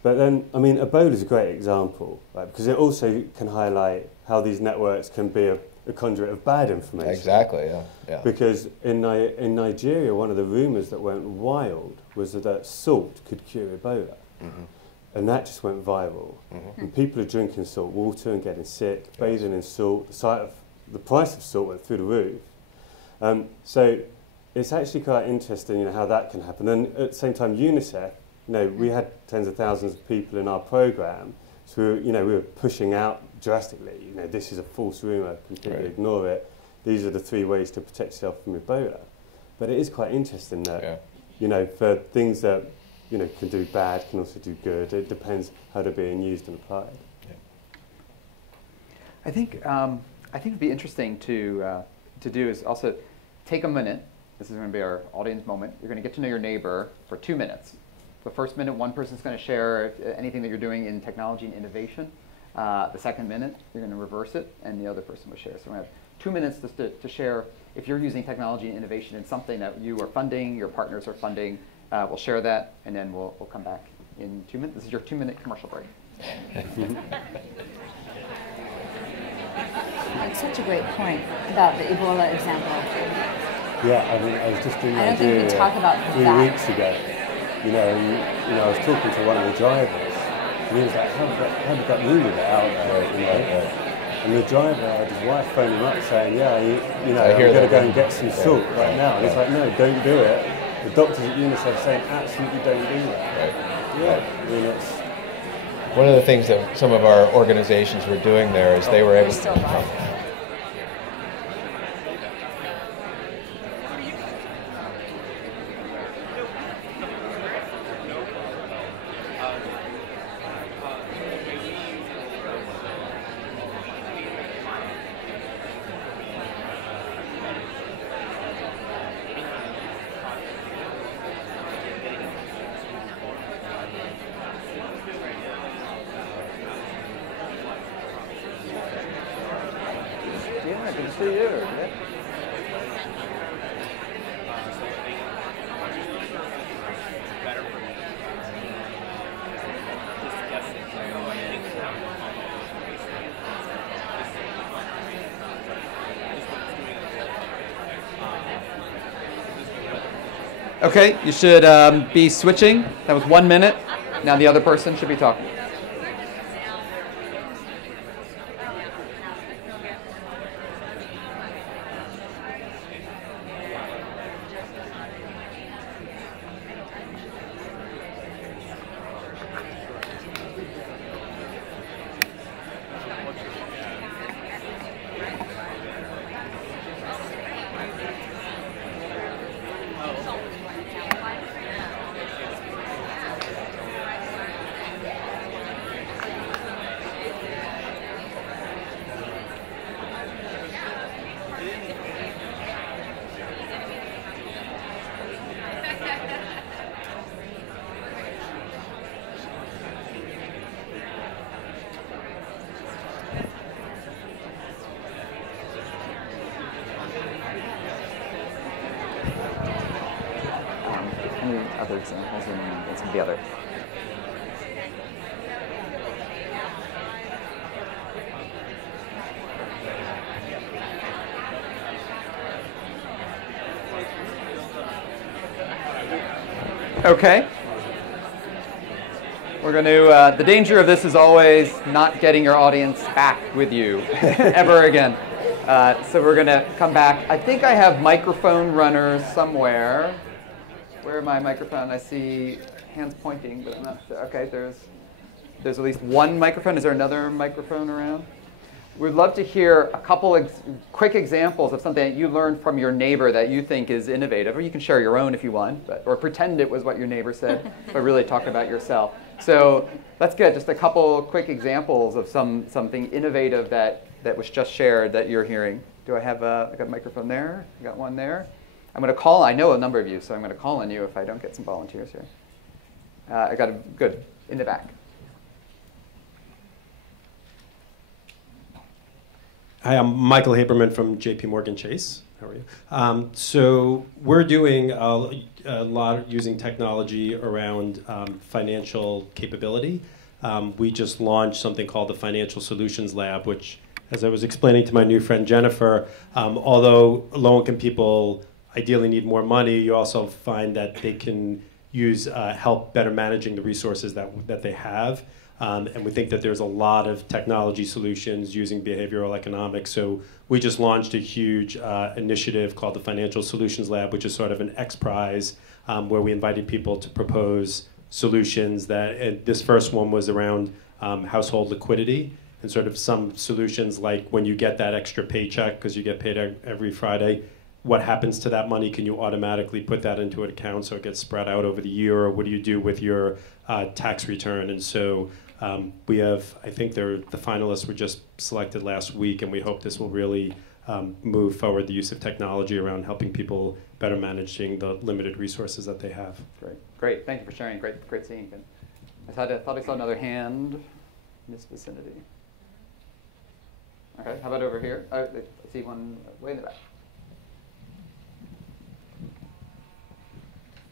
But then, I mean, Ebola is a great example, right? Because it also can highlight how these networks can be a conduit of bad information. Exactly, yeah. Because in Nigeria, one of the rumours that went wild was that salt could cure Ebola. And that just went viral. And people are drinking salt water and getting sick, bathing in salt. The price of salt went through the roof. So it's actually quite interesting, how that can happen. And at the same time, UNICEF, we had tens of thousands of people in our program, so we were pushing out drastically. This is a false rumor, completely ignore it. These are the 3 ways to protect yourself from Ebola. But it is quite interesting that for things that, can do bad, can also do good. It depends how they're being used and applied. Yeah. I think it'd be interesting to do is also take a minute. This is going to be our audience moment. You're going to get to know your neighbor for 2 minutes. The first minute, one person's going to share anything that you're doing in technology and innovation. The second minute, you're going to reverse it, and the other person will share. So we're going to have 2 minutes just to share if you're using technology and innovation in something that you are funding, your partners are funding. We'll share that, and then we'll come back in 2 minutes. This is your 2-minute commercial break. That's such a great point about the Ebola example. Yeah, I was just doing I don't think we talk about 3 that. weeks ago. I was talking to one of the drivers, and he was like, how did that really get out there? And the driver had his wife phone him up saying, I'm going to go and get some salt right now. And he's like, no, don't do it. The doctors at UNICEF saying, absolutely don't do that. Right. Yeah, it's... One of the things that some of our organizations were doing there is they were able Still live. Yeah, good to see you. Yeah. Okay, you should be switching. That was 1 minute. Now the other person should be talking. Any other examples in some of the other? Okay. We're going to, the danger of this is always not getting your audience back with you ever again. So we're going to come back. I think I have microphone runners somewhere. Where are my microphone? I see hands pointing, but I'm not sure. Okay, there's at least one microphone. Is there another microphone around? We'd love to hear a couple quick examples of something that you learned from your neighbor that you think is innovative. Or you can share your own if you want, or pretend it was what your neighbor said, but really talk about yourself. So let's get just a couple quick examples of something innovative that was just shared that you're hearing. Do I have I got a microphone there? I got one there. I'm going to call. I know a number of you, so I'm going to call on you if I don't get some volunteers here. I got a good in the back. Hi, I'm Michael Haberman from JP Morgan Chase. How are you? So we're doing a lot using technology around financial capability. We just launched something called the Financial Solutions Lab, which, as I was explaining to my new friend Jennifer, although low-income people ideally need more money, you also find that they can use help better managing the resources that they have. And we think that there's a lot of technology solutions using behavioral economics. So we just launched a huge initiative called the Financial Solutions Lab, which is sort of an X Prize, where we invited people to propose solutions that, this first one was around household liquidity, and sort of some solutions like when you get that extra paycheck, because you get paid every Friday, what happens to that money? Can you automatically put that into an account so it gets spread out over the year, or what do you do with your tax return? And so we have, I think the finalists were just selected last week, and we hope this will really move forward the use of technology around helping people better managing the limited resources that they have. Great. Thank you for sharing. Great seeing. I thought I saw another hand in this vicinity. Okay, how about over here? I see one way in the back.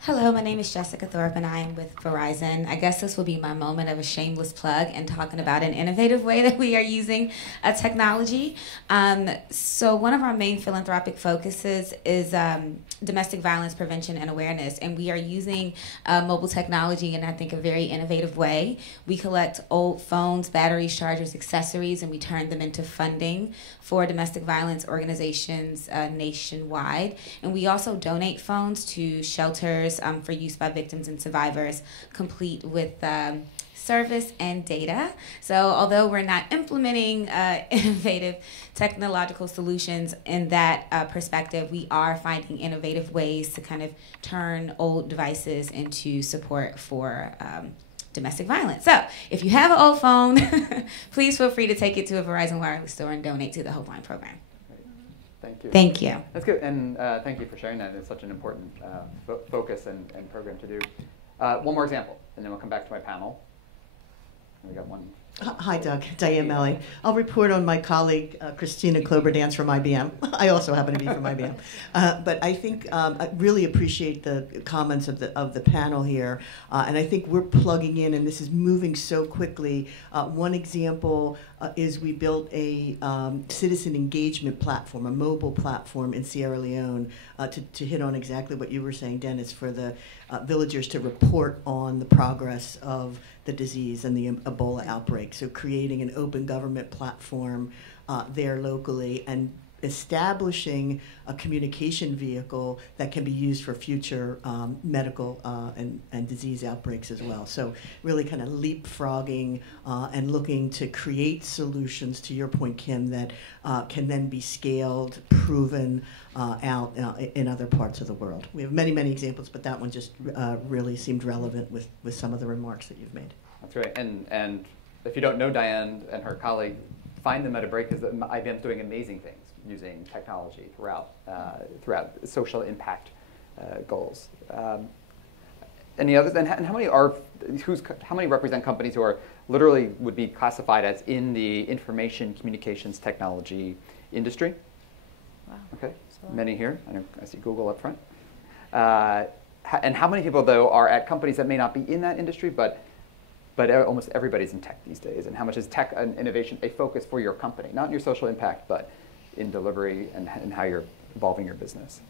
Hello, my name is Jessica Thorpe and I am with Verizon. I guess this will be my moment of a shameless plug and talking about an innovative way that we are using technology. So one of our main philanthropic focuses is domestic violence prevention and awareness, and we are using mobile technology in, I think, a very innovative way. We collect old phones, batteries, chargers, accessories, and we turn them into funding for domestic violence organizations nationwide. And we also donate phones to shelters for use by victims and survivors, complete with service and data. So although we're not implementing innovative technological solutions in that perspective, we are finding innovative ways to kind of turn old devices into support for domestic violence. So if you have an old phone, please feel free to take it to a Verizon Wireless store and donate to the Hopeline program. Thank you. Thank you. That's good, and thank you for sharing that. It's such an important focus and program to do. One more example, and then we'll come back to my panel. We got one. Hi, Doug. Diane Melly. I'll report on my colleague, Christina Kloberdans from IBM. I also happen to be from IBM. But I think I really appreciate the comments of the panel here. And I think we're plugging in, and this is moving so quickly. One example is we built a citizen engagement platform, a mobile platform in Sierra Leone to hit on exactly what you were saying, Dennis, for the villagers to report on the progress of the disease and the Ebola outbreak. So creating an open government platform there locally and establishing a communication vehicle that can be used for future medical and disease outbreaks as well. So really kind of leapfrogging and looking to create solutions, to your point, Kim, that can then be scaled, proven out in other parts of the world. We have many, many examples, but that one just really seemed relevant with some of the remarks that you've made. That's right. And if you don't know Diane and her colleague, find them at a break, because IBM's doing amazing things using technology throughout social impact goals. Any others? And how many represent companies who are literally would be classified as in the information communications technology industry? Wow. Okay, many here. I see Google up front. And how many people, though, are at companies that may not be in that industry, but almost everybody's in tech these days? And how much is tech and innovation a focus for your company? Not in your social impact, but in delivery and how you're evolving your business.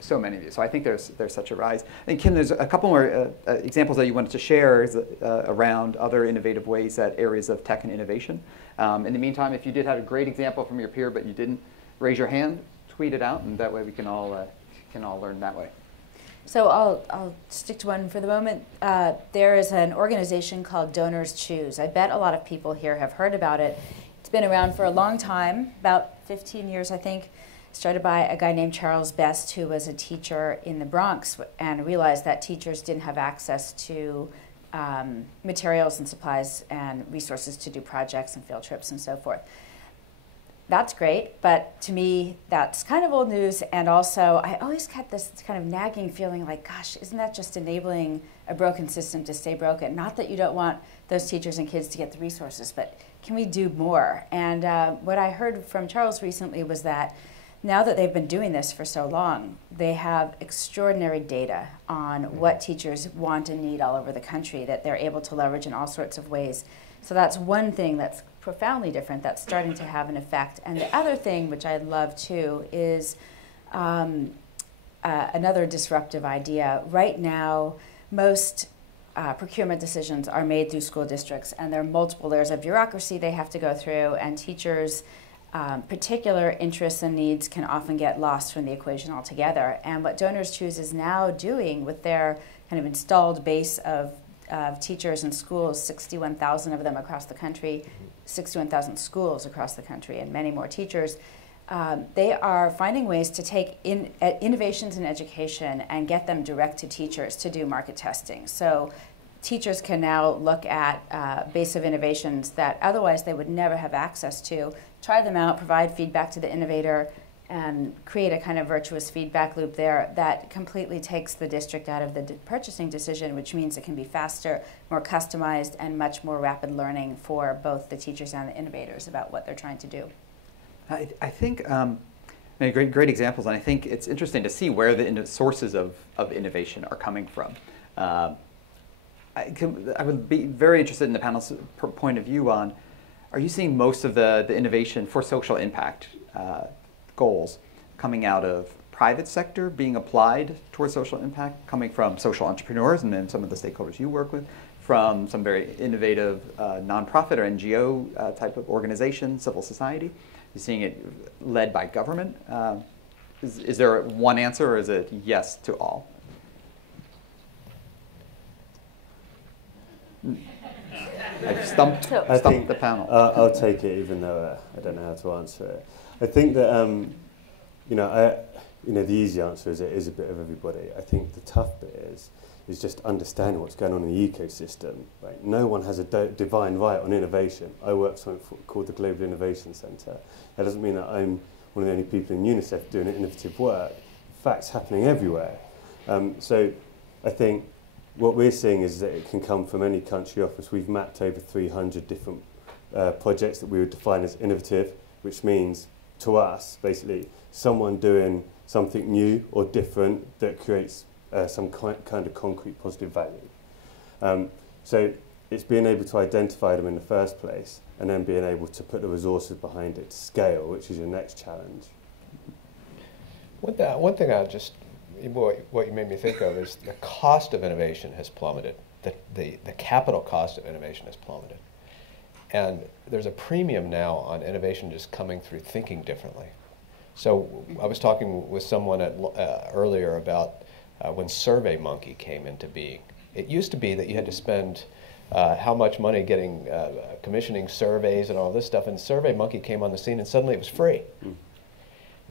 So many of you. So I think there's such a rise. And Kim, there's a couple more examples that you wanted to share around other innovative ways, that areas of tech and innovation. In the meantime, if you did have a great example from your peer but you didn't raise your hand, tweet it out, and that way we can all learn that way. So I'll stick to one for the moment. There is an organization called Donors Choose. I bet a lot of people here have heard about it. It's been around for a long time, about 15 years, I think. Started by a guy named Charles Best, who was a teacher in the Bronx, and realized that teachers didn't have access to materials and supplies and resources to do projects and field trips and so forth. That's great, but to me, that's kind of old news. And also, I always get this kind of nagging feeling like, gosh, isn't that just enabling a broken system to stay broken? Not that you don't want those teachers and kids to get the resources, but can we do more? And what I heard from Charles recently was that now that they've been doing this for so long, they have extraordinary data on what teachers want and need all over the country that they're able to leverage in all sorts of ways. So that's one thing that's profoundly different, that's starting to have an effect. And the other thing, which I love too, is another disruptive idea. Right now, most procurement decisions are made through school districts, and there are multiple layers of bureaucracy they have to go through, and teachers' particular interests and needs can often get lost from the equation altogether. And what Donors Choose is now doing with their kind of installed base of teachers and schools, 61,000 of them across the country, 61,000 schools across the country, and many more teachers, they are finding ways to take innovations in education and get them direct to teachers to do market testing. So teachers can now look at base of innovations that otherwise they would never have access to, try them out, provide feedback to the innovator, and create a kind of virtuous feedback loop there that completely takes the district out of the purchasing decision, which means it can be faster, more customized, and much more rapid learning for both the teachers and the innovators about what they're trying to do. I think great examples, and I think it's interesting to see where the sources of innovation are coming from. I would be very interested in the panel's point of view on, are you seeing most of the innovation for social impact goals coming out of private sector being applied towards social impact, coming from social entrepreneurs and then some of the stakeholders you work with, from some very innovative nonprofit or NGO type of organization, civil society? You're seeing it led by government? Is there one answer, or is it yes to all? I stumped the panel. I'll take it, even though I don't know how to answer it. I think that the easy answer is it is a bit of everybody. I think the tough bit is just understanding what's going on in the ecosystem. Right? No one has a divine right on innovation. I work for something called the Global Innovation Centre. That doesn't mean that I'm one of the only people in UNICEF doing innovative work. In fact, it's happening everywhere. So I think what we're seeing is that it can come from any country office. We've mapped over 300 different projects that we would define as innovative, which means to us, basically, someone doing something new or different that creates some kind of concrete positive value. So it's being able to identify them in the first place and then being able to put the resources behind it to scale, which is your next challenge. One thing what you made me think of is the cost of innovation has plummeted. The capital cost of innovation has plummeted. And there's a premium now on innovation just coming through thinking differently. So I was talking with someone earlier about when SurveyMonkey came into being. It used to be that you had to spend how much money getting commissioning surveys and all this stuff, and SurveyMonkey came on the scene and suddenly it was free.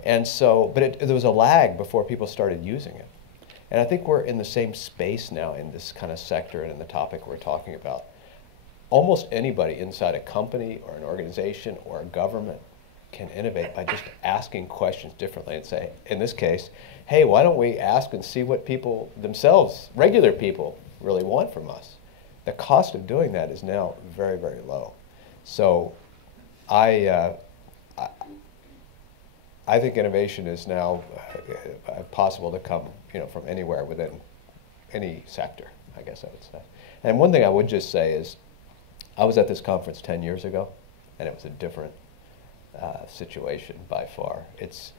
And so, but there was a lag before people started using it. And I think we're in the same space now in this kind of sector and in the topic we're talking about. Almost anybody inside a company or an organization or a government can innovate by just asking questions differently and say, in this case, hey, why don't we ask and see what people themselves, regular people, really want from us? The cost of doing that is now very, very low. So I think innovation is now possible to come, from anywhere within any sector, I guess I would say. And one thing I would just say is, I was at this conference 10 years ago, and it was a different situation by far. It's,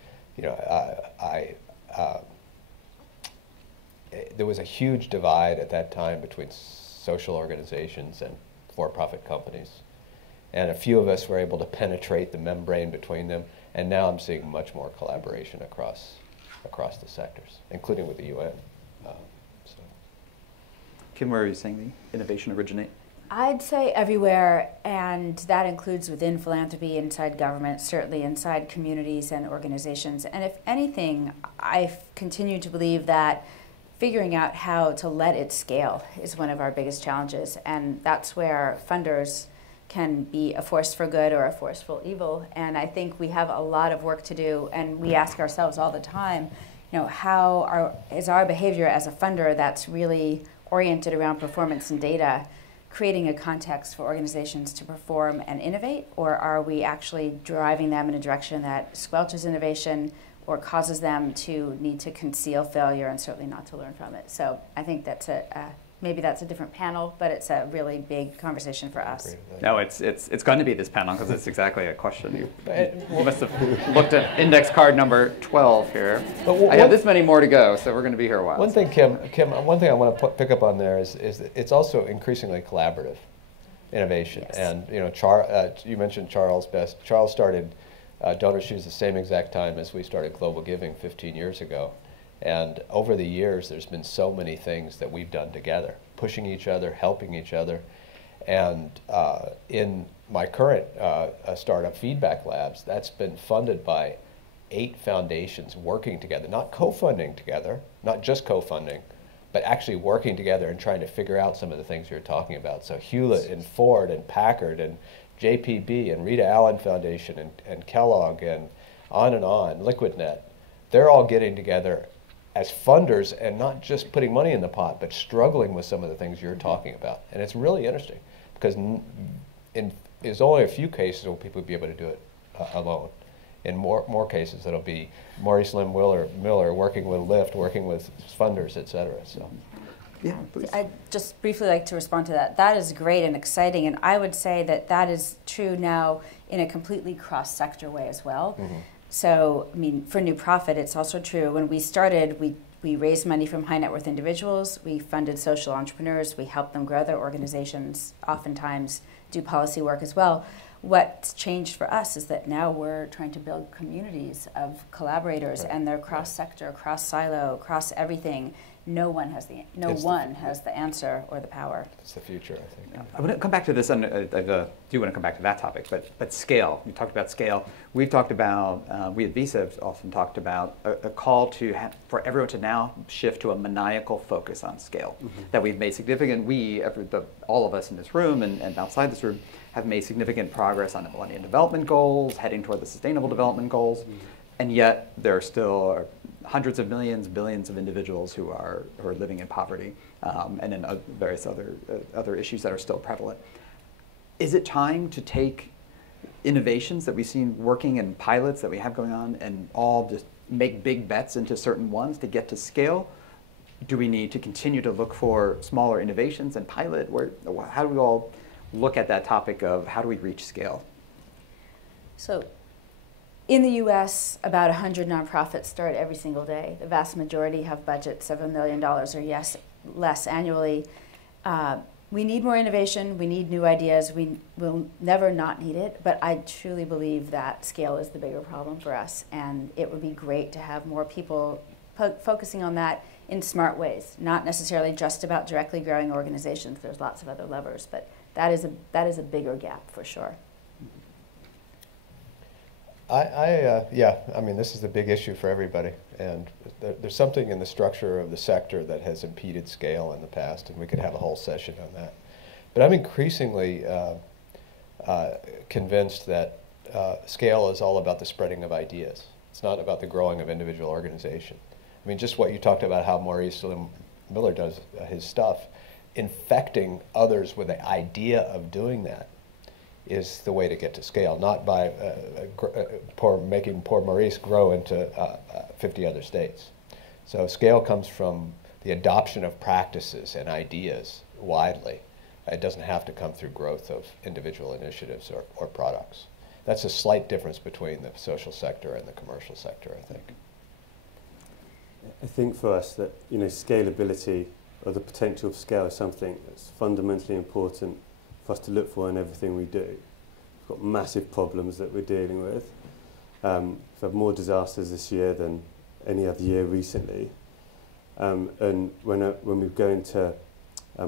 there was a huge divide at that time between social organizations and for-profit companies. And a few of us were able to penetrate the membrane between them, and now I'm seeing much more collaboration across the sectors, including with the UN. Kim, where are you saying the innovation originate? I'd say everywhere, and that includes within philanthropy, inside government, certainly inside communities and organizations. And if anything, I continue to believe that figuring out how to let it scale is one of our biggest challenges, and that's where funders can be a force for good or a force for evil. And I think we have a lot of work to do, and we ask ourselves all the time, how is our behavior as a funder that's really oriented around performance and data creating a context for organizations to perform and innovate, or are we actually driving them in a direction that squelches innovation or causes them to need to conceal failure and certainly not to learn from it? So I think that's maybe that's a different panel, but it's a really big conversation for us. No, it's going to be this panel because it's exactly a question. You must have looked at index card number 12 here. I have this many more to go, so we're going to be here a while. One thing, Kim, one thing I want to pick up on there is that it's also increasingly collaborative innovation. Yes. And you mentioned Charles Best. Charles started Donor Shoes the same exact time as we started Global Giving 15 years ago. And over the years, there's been so many things that we've done together, pushing each other, helping each other. And in my current startup, Feedback Labs, that's been funded by 8 foundations working together, not co-funding together, not just co-funding, but actually working together and trying to figure out some of the things you're talking about. So Hewlett and Ford and Packard and JPB and Rita Allen Foundation and Kellogg and on, LiquidNet, they're all getting together as funders and not just putting money in the pot, but struggling with some of the things you're talking about. And it's really interesting because there's only a few cases where people will be able to do it alone. In more cases, it'll be Maurice Lynn Miller working with Lyft, working with funders, et cetera. So, yeah, please. I'd just briefly like to respond to that. That is great and exciting, and I would say that that is true now in a completely cross-sector way as well. mm-hmm. So, I mean, for New Profit, it's also true. When we started, we raised money from high net worth individuals. We funded social entrepreneurs. We helped them grow their organizations, oftentimes do policy work as well. What's changed for us is that now we're trying to build communities of collaborators, right. and they're cross-sector, cross-silo, cross everything. No one has the answer or the power. It's the future, I think. Yeah. I want to come back to this, and I do want to come back to that topic, but scale. You talked about scale. We've talked about, we at Visa have often talked about a call for everyone to now shift to a maniacal focus on scale. Mm-hmm. That we've made significant, all of us in this room and outside this room, have made significant progress on the Millennium Development Goals, heading toward the Sustainable Development Goals, mm-hmm. and yet there are still hundreds of millions, billions of individuals who are living in poverty, and in various other issues that are still prevalent. Is it time to take innovations that we've seen working in pilots that we have going on and all just make big bets into certain ones to get to scale? Do we need to continue to look for smaller innovations and pilot? How do we all look at that topic of how do we reach scale? So, in the U.S., about 100 nonprofits start every single day. The vast majority have budgets of $1 million or less annually. We need more innovation. We need new ideas. We will never not need it, but I truly believe that scale is the bigger problem for us, and it would be great to have more people focusing on that in smart ways, not necessarily just about directly growing organizations. There's lots of other levers, but that is a bigger gap for sure. Yeah, I mean, this is the big issue for everybody, and there's something in the structure of the sector that has impeded scale in the past, and we could have a whole session on that. But I'm increasingly convinced that scale is all about the spreading of ideas. It's not about the growing of individual organization. I mean, just what you talked about, how Maurice Miller does his stuff, infecting others with the idea of doing that is the way to get to scale, not by making poor Maurice grow into 50 other states. So scale comes from the adoption of practices and ideas widely. It doesn't have to come through growth of individual initiatives or products. That's a slight difference between the social sector and the commercial sector, I think. I think for us that, scalability or the potential of scale is something that's fundamentally important for us to look for in everything we do. We've got massive problems that we're dealing with. We've had more disasters this year than any other year recently. And when we go into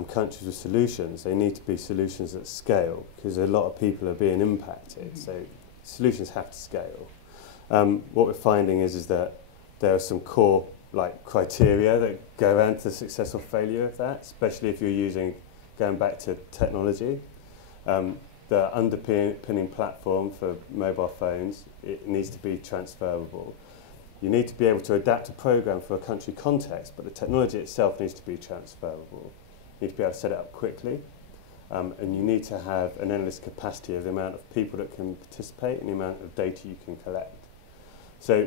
countries with solutions, they need to be solutions at scale because a lot of people are being impacted. So solutions have to scale. What we're finding is that there are some core criteria that go around to the success or failure of that, especially if you're going back to technology. The underpinning platform for mobile phones, it needs to be transferable. You need to be able to adapt a program for a country context, but the technology itself needs to be transferable. You need to be able to set it up quickly, and you need to have an endless capacity of the amount of people that can participate and the amount of data you can collect. So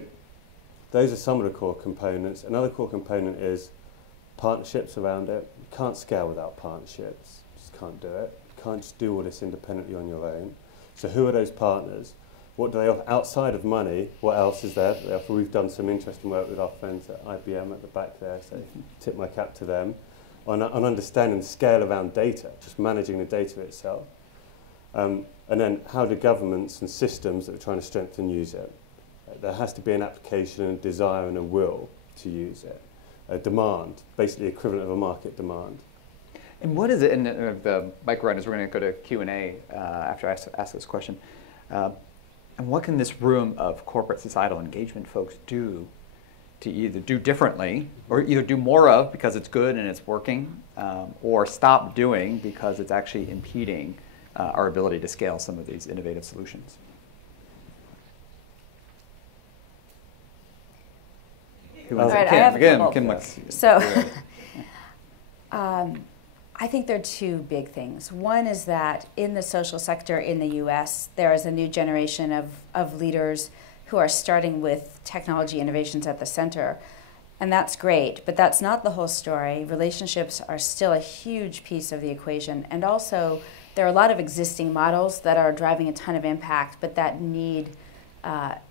those are some of the core components. Another core component is partnerships around it. You can't scale without partnerships. You just can't do it. You can't just do all this independently on your own. So who are those partners? What do they offer outside of money? What else is there? We've done some interesting work with our friends at IBM at the back there, so tip my cap to them, on understanding the scale around data, just managing the data itself. And then how do governments and systems that are trying to strengthen use it? There has to be an application and a desire and a will to use it. A demand, basically equivalent of a market demand. And what is it, and the mic runners, we're going to go to Q&A after I ask this question. And what can this room of corporate societal engagement folks do to either do differently, or either do more of because it's good and it's working, or stop doing because it's actually impeding our ability to scale some of these innovative solutions? Who wants All right, it? I have a Kim, couple. Kim looks. So I think there are two big things. One is that in the social sector in the US, there is a new generation of leaders who are starting with technology innovations at the center. And that's great, but that's not the whole story. Relationships are still a huge piece of the equation. And also, there are a lot of existing models that are driving a ton of impact, but that need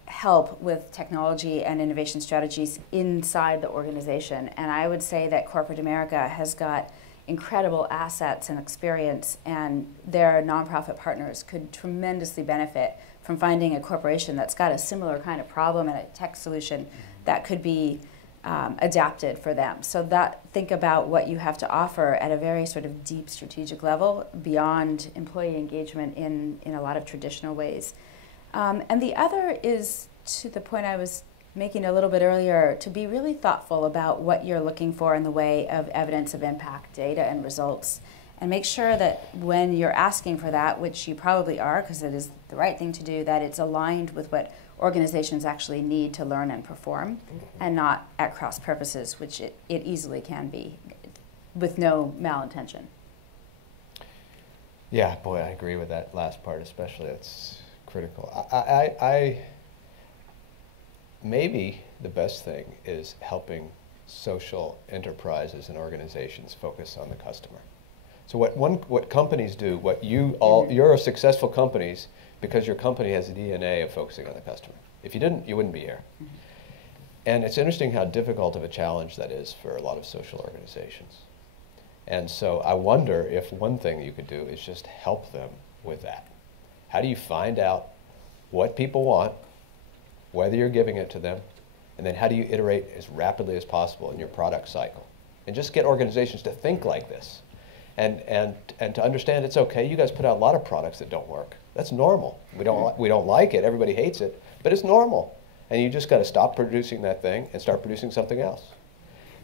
help with technology and innovation strategies inside the organization. And I would say that corporate America has got incredible assets and experience, and their nonprofit partners could tremendously benefit from finding a corporation that's got a similar kind of problem and a tech solution that could be adapted for them. So that, think about what you have to offer at a very sort of deep strategic level beyond employee engagement in a lot of traditional ways. And the other is, to the point I was making a little bit earlier, to be really thoughtful about what you're looking for in the way of evidence of impact, data and results, and make sure that when you're asking for that, which you probably are because it is the right thing to do, that it's aligned with what organizations actually need to learn and perform, and not at cross purposes, which it easily can be, with no malintention. Yeah, boy, I agree with that last part especially. It's critical. I maybe the best thing is helping social enterprises and organizations focus on the customer. So what companies do, you're successful companies because your company has the DNA of focusing on the customer. If you didn't, you wouldn't be here. And it's interesting how difficult of a challenge that is for a lot of social organizations. And so I wonder if one thing you could do is just help them with that. How do you find out what people want, whether you're giving it to them, and then how do you iterate as rapidly as possible in your product cycle? And just get organizations to think like this. And to understand it's okay, you guys put out a lot of products that don't work. That's normal. We don't like it, everybody hates it, but it's normal. And you just got to stop producing that thing and start producing something else.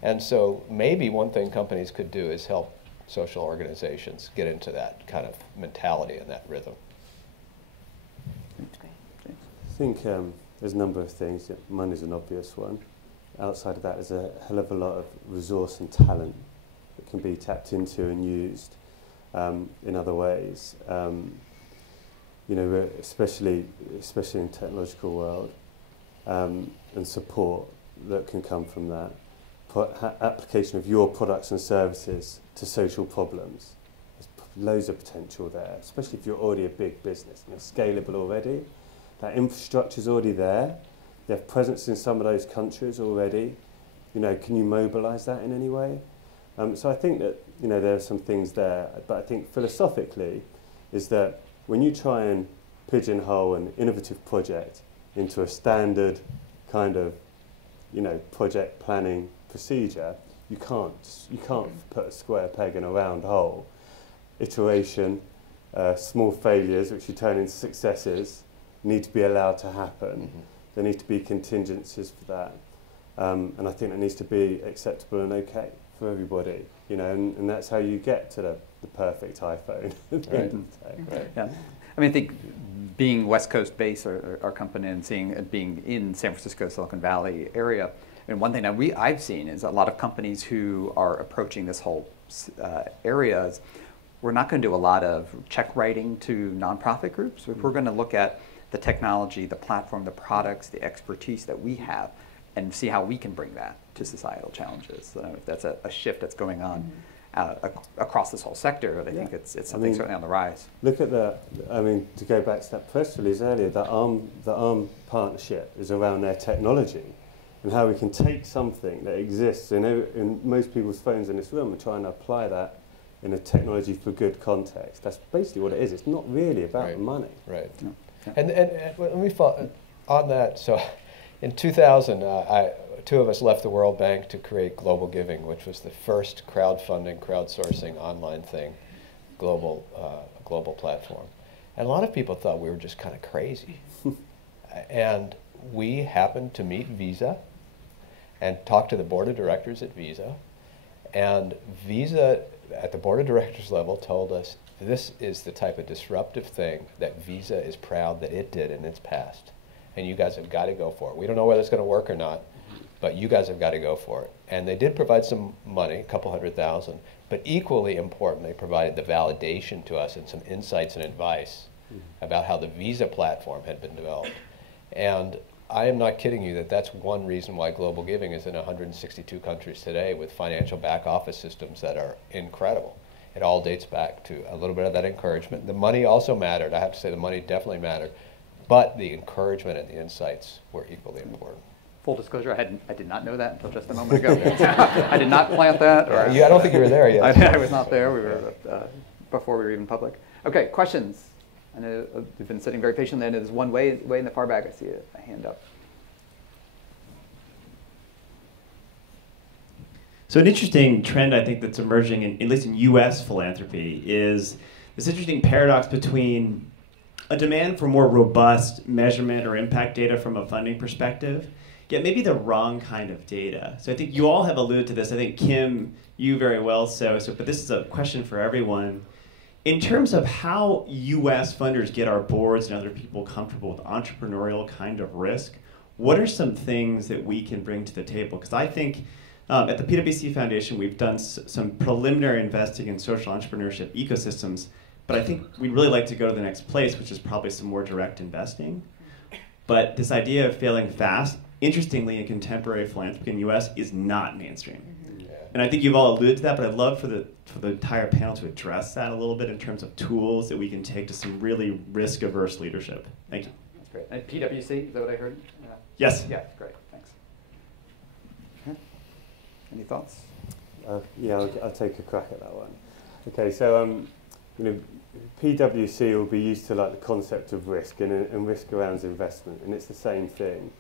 And so maybe one thing companies could do is help social organizations get into that kind of mentality and that rhythm. I think there's a number of things. Yeah, money's an obvious one. Outside of that, there's a hell of a lot of resource and talent that can be tapped into and used in other ways. You know, especially in the technological world, and support that can come from that. Application of your products and services to social problems. There's loads of potential there, especially if you're already a big business and you're scalable already. That infrastructure's already there. They have presence in some of those countries already. You know, can you mobilize that in any way? So I think that, you know, there are some things there, but I think philosophically is that when you try and pigeonhole an innovative project into a standard kind of, you know, project planning procedure, you can't put a square peg in a round hole. Iteration, small failures which you turn into successes need to be allowed to happen. Mm-hmm. There need to be contingencies for that. And I think that needs to be acceptable and okay for everybody, you know, and that's how you get to the perfect iPhone. Right. Yeah. I mean, I think being West Coast based, our company, and being in San Francisco, Silicon Valley area, and one thing that I've seen is a lot of companies who are approaching this whole areas, we're not going to do a lot of check writing to nonprofit groups. If we're going to look at the technology, the platform, the products, the expertise that we have, and see how we can bring that to societal challenges. That's a shift that's going on across this whole sector. I think it's something certainly on the rise. Look at to go back to that press release earlier, the ARM partnership is around their technology and how we can take something that exists in most people's phones in this room and try and apply that in a technology for good context. That's basically what it is. It's not really about the money. Right. No. Yeah. And let me follow on that. So in 2000, two of us left the World Bank to create Global Giving, which was the first crowdfunding, crowdsourcing online thing, global platform. And a lot of people thought we were just kind of crazy. And we happened to meet Visa and talk to the board of directors at Visa. And Visa, at the board of directors level, told us this is the type of disruptive thing that Visa is proud that it did in its past. And you guys have got to go for it. We don't know whether it's going to work or not, but you guys have got to go for it. And they did provide some money, a couple $100,000, but equally important, they provided the validation to us and some insights and advice about how the Visa platform had been developed. And I am not kidding you that that's one reason why global giving is in 162 countries today with financial back office systems that are incredible. It all dates back to a little bit of that encouragement. The money also mattered. I have to say the money definitely mattered, but the encouragement and the insights were equally important. Full disclosure, I did not know that until just a moment ago. I did not plant that. Or, I don't think you were there yet. I was not there. We were before we were even public. Okay, questions? I know you've been sitting very patiently, and there's one way in the far back. I see a hand up. So an interesting trend I think that's emerging, at least in U.S. philanthropy, is this interesting paradox between a demand for more robust measurement or impact data from a funding perspective, yet maybe the wrong kind of data. So I think you all have alluded to this. I think, Kim, you very well so but this is a question for everyone. In terms of how U.S. funders get our boards and other people comfortable with entrepreneurial kind of risk, what are some things that we can bring to the table? Because I think at the PwC Foundation, we've done some preliminary investing in social entrepreneurship ecosystems, but I think we'd really like to go to the next place, which is probably some more direct investing. But this idea of failing fast, interestingly, in contemporary philanthropy in the U.S. is not mainstream. And I think you've all alluded to that, but I'd love for the entire panel to address that a little bit in terms of tools that we can take to some really risk-averse leadership. Thank you. That's great. And PwC, is that what I heard? Yes. Yeah, great. Thanks. Okay. Any thoughts? Yeah, I'll take a crack at that one. Okay, so PwC will be used to like the concept of risk and risk around investment, and it's the same thing.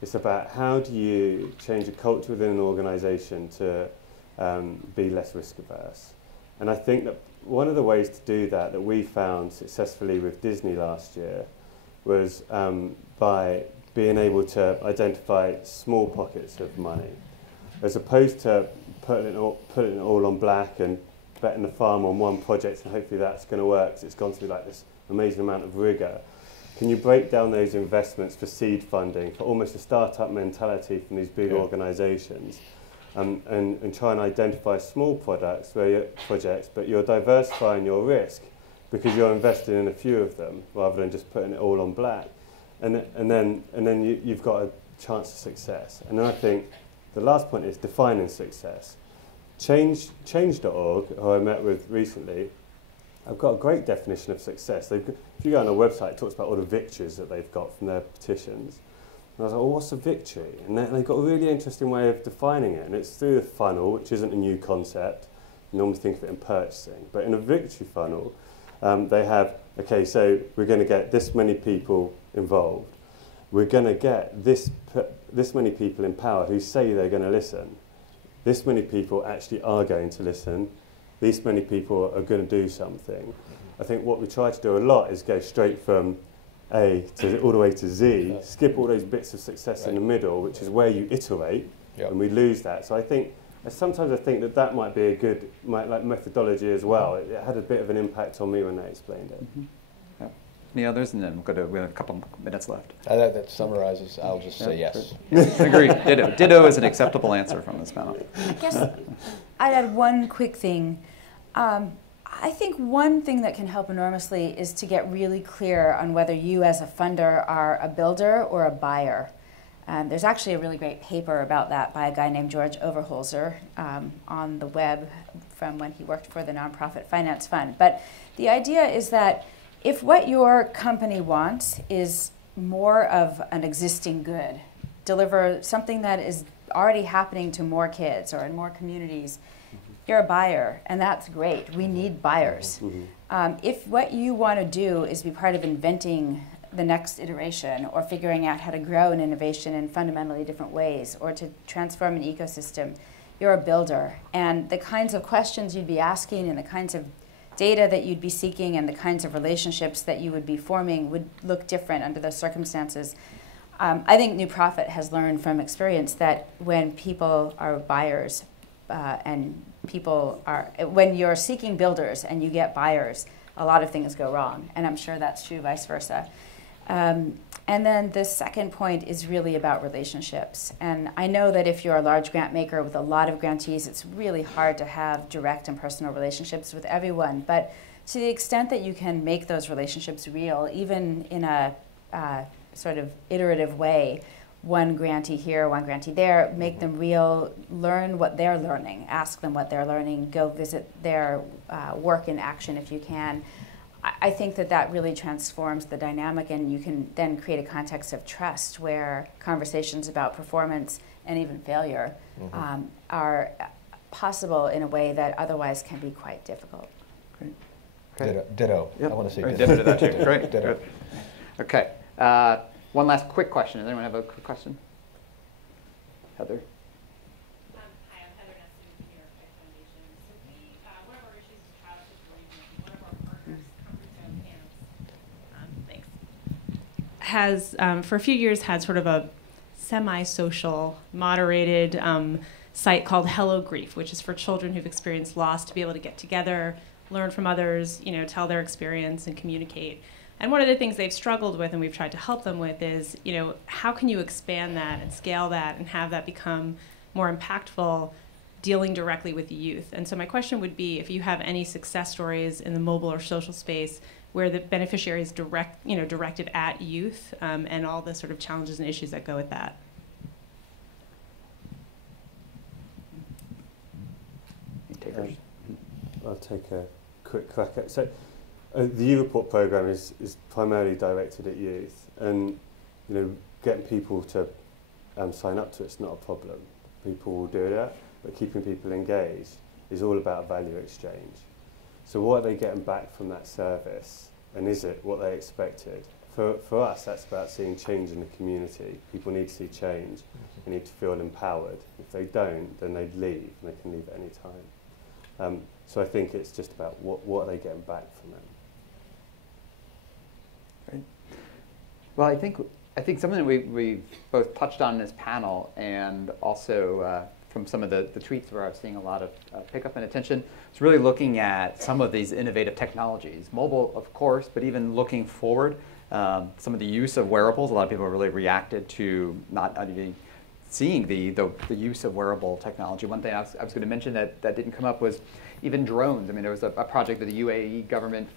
It's about how do you change a culture within an organisation to be less risk averse. And I think that one of the ways to do that we found successfully with Disney last year was by being able to identify small pockets of money, as opposed to putting it all on black and betting the farm on one project and hopefully that's going to work because it's gone through like this amazing amount of rigour. Can you break down those investments for seed funding, for almost a startup mentality from these big organisations, and try and identify small projects, but you're diversifying your risk because you're investing in a few of them rather than just putting it all on black, and then you've got a chance of success. And then I think the last point is defining success. Change.org, who I met with recently, I've got a great definition of success. If you go on their website, it talks about all the victories that they've got from their petitions. And I was like, well, what's a victory? And they've got a really interesting way of defining it. And it's through the funnel, which isn't a new concept. You normally think of it in purchasing. But in a victory funnel, they have, okay, so we're going to get this many people involved. We're going to get this many people in power who say they're going to listen. This many people actually are going to listen. These many people are going to do something. I think what we try to do a lot is go straight from A to all the way to Z, skip all those bits of success in the middle, which is where you iterate, and we lose that. So I think sometimes I think that might be a good methodology as well. It had a bit of an impact on me when they explained it. Yeah. Any others? And then we have a couple minutes left. That summarizes. I'll just say yes. Agreed. Ditto is an acceptable answer from this panel. I guess I'd add one quick thing. I think one thing that can help enormously is to get really clear on whether you as a funder are a builder or a buyer. There's actually a really great paper about that by a guy named George Overholzer on the web from when he worked for the Nonprofit Finance Fund. But the idea is that if what your company wants is more of an existing good, deliver something that is already happening to more kids or in more communities, you're a buyer, and that's great. We need buyers. If what you want to do is be part of inventing the next iteration or figuring out how to grow an innovation in fundamentally different ways or to transform an ecosystem, you're a builder. And the kinds of questions you'd be asking and the kinds of data that you'd be seeking and the kinds of relationships that you would be forming would look different under those circumstances. I think New Profit has learned from experience that when people are buyers and when you're seeking builders and you get buyers, a lot of things go wrong. And I'm sure that's true vice versa. And then the second point is really about relationships. And I know that if you're a large grant maker with a lot of grantees, it's really hard to have direct and personal relationships with everyone. But to the extent that you can make those relationships real, even in a sort of iterative way, one grantee here, one grantee there, make them real, learn what they're learning, ask them what they're learning, go visit their work in action if you can. I think that that really transforms the dynamic, and you can then create a context of trust where conversations about performance and even failure are possible in a way that otherwise can be quite difficult. Great. Okay. Ditto. Yep. I want to say Right, ditto. ditto to that too. Great. Ditto. Good. Okay. One last quick question. Does anyone have a quick question? Heather? Hi, I'm Heather Nesson with the New York Tech Foundation. So one of our issues is childhood bereavement. One of our partners, has for a few years had sort of a semi-social, moderated site called Hello Grief, which is for children who've experienced loss to be able to get together, learn from others, tell their experience and communicate. And one of the things they've struggled with, and we've tried to help them with, is how can you expand that and scale that and have that become more impactful, dealing directly with the youth. And so my question would be if you have any success stories in the mobile or social space where the beneficiary is directed at youth and all the sort of challenges and issues that go with that. I'll take a quick crack at it. So the U-Report program is primarily directed at youth, and getting people to sign up to it's not a problem. People will do that, but keeping people engaged is all about value exchange. So what are they getting back from that service, and is it what they expected? For us, that's about seeing change in the community. People need to see change. They need to feel empowered. If they don't, then they leave, and they can leave at any time. So I think it's just about what are they getting back from it. Great. Well, I think something that we've both touched on in this panel, and also from some of the tweets where I was seeing a lot of pickup and attention, is really looking at some of these innovative technologies. Mobile, of course, but even looking forward, some of the use of wearables. A lot of people really reacted to not even seeing the use of wearable technology. One thing I was going to mention that didn't come up was even drones. I mean, there was a project that the UAE government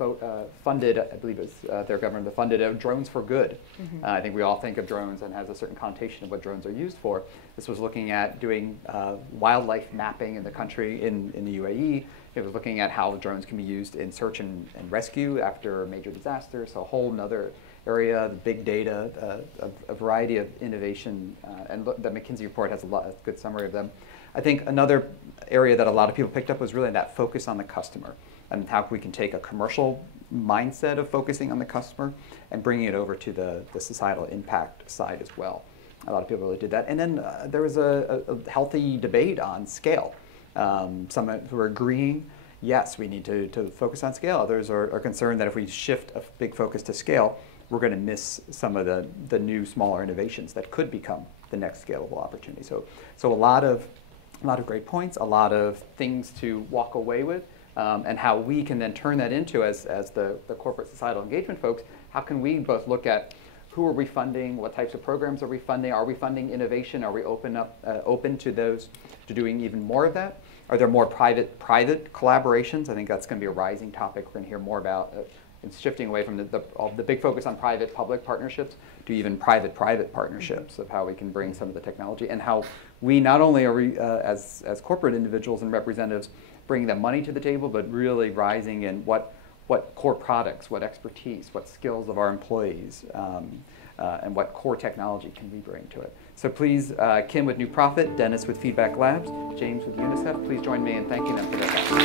funded, I believe it was their government that funded, Drones for Good. I think we all think of drones and has a certain connotation of what drones are used for. This was looking at doing wildlife mapping in the country, in the UAE. It was looking at how drones can be used in search and rescue after major disasters, so a whole nother area, the big data, a variety of innovation, and the McKinsey report has a good summary of them. I think another area that a lot of people picked up was really that focus on the customer and how we can take a commercial mindset of focusing on the customer and bringing it over to the societal impact side as well. A lot of people really did that. And then there was a healthy debate on scale. Some who are agreeing, yes, we need to focus on scale. Others are concerned that if we shift a big focus to scale, we're going to miss some of the new, smaller innovations that could become the next scalable opportunity. So a lot of great points, a lot of things to walk away with, and how we can then turn that into, as the corporate societal engagement folks, how can we both look at who are we funding, what types of programs are we funding innovation, are we open to those, to doing even more of that? Are there more private collaborations? I think that's going to be a rising topic. We're going to hear more about it's shifting away from the big focus on private-public partnerships to even private-private partnerships of how we can bring some of the technology, and how we not only are as corporate individuals and representatives bringing that money to the table, but really rising in what core products, what expertise, what skills of our employees, and what core technology can we bring to it. So please, Kim with New Profit, Dennis with Feedback Labs, James with UNICEF, please join me in thanking them for their help.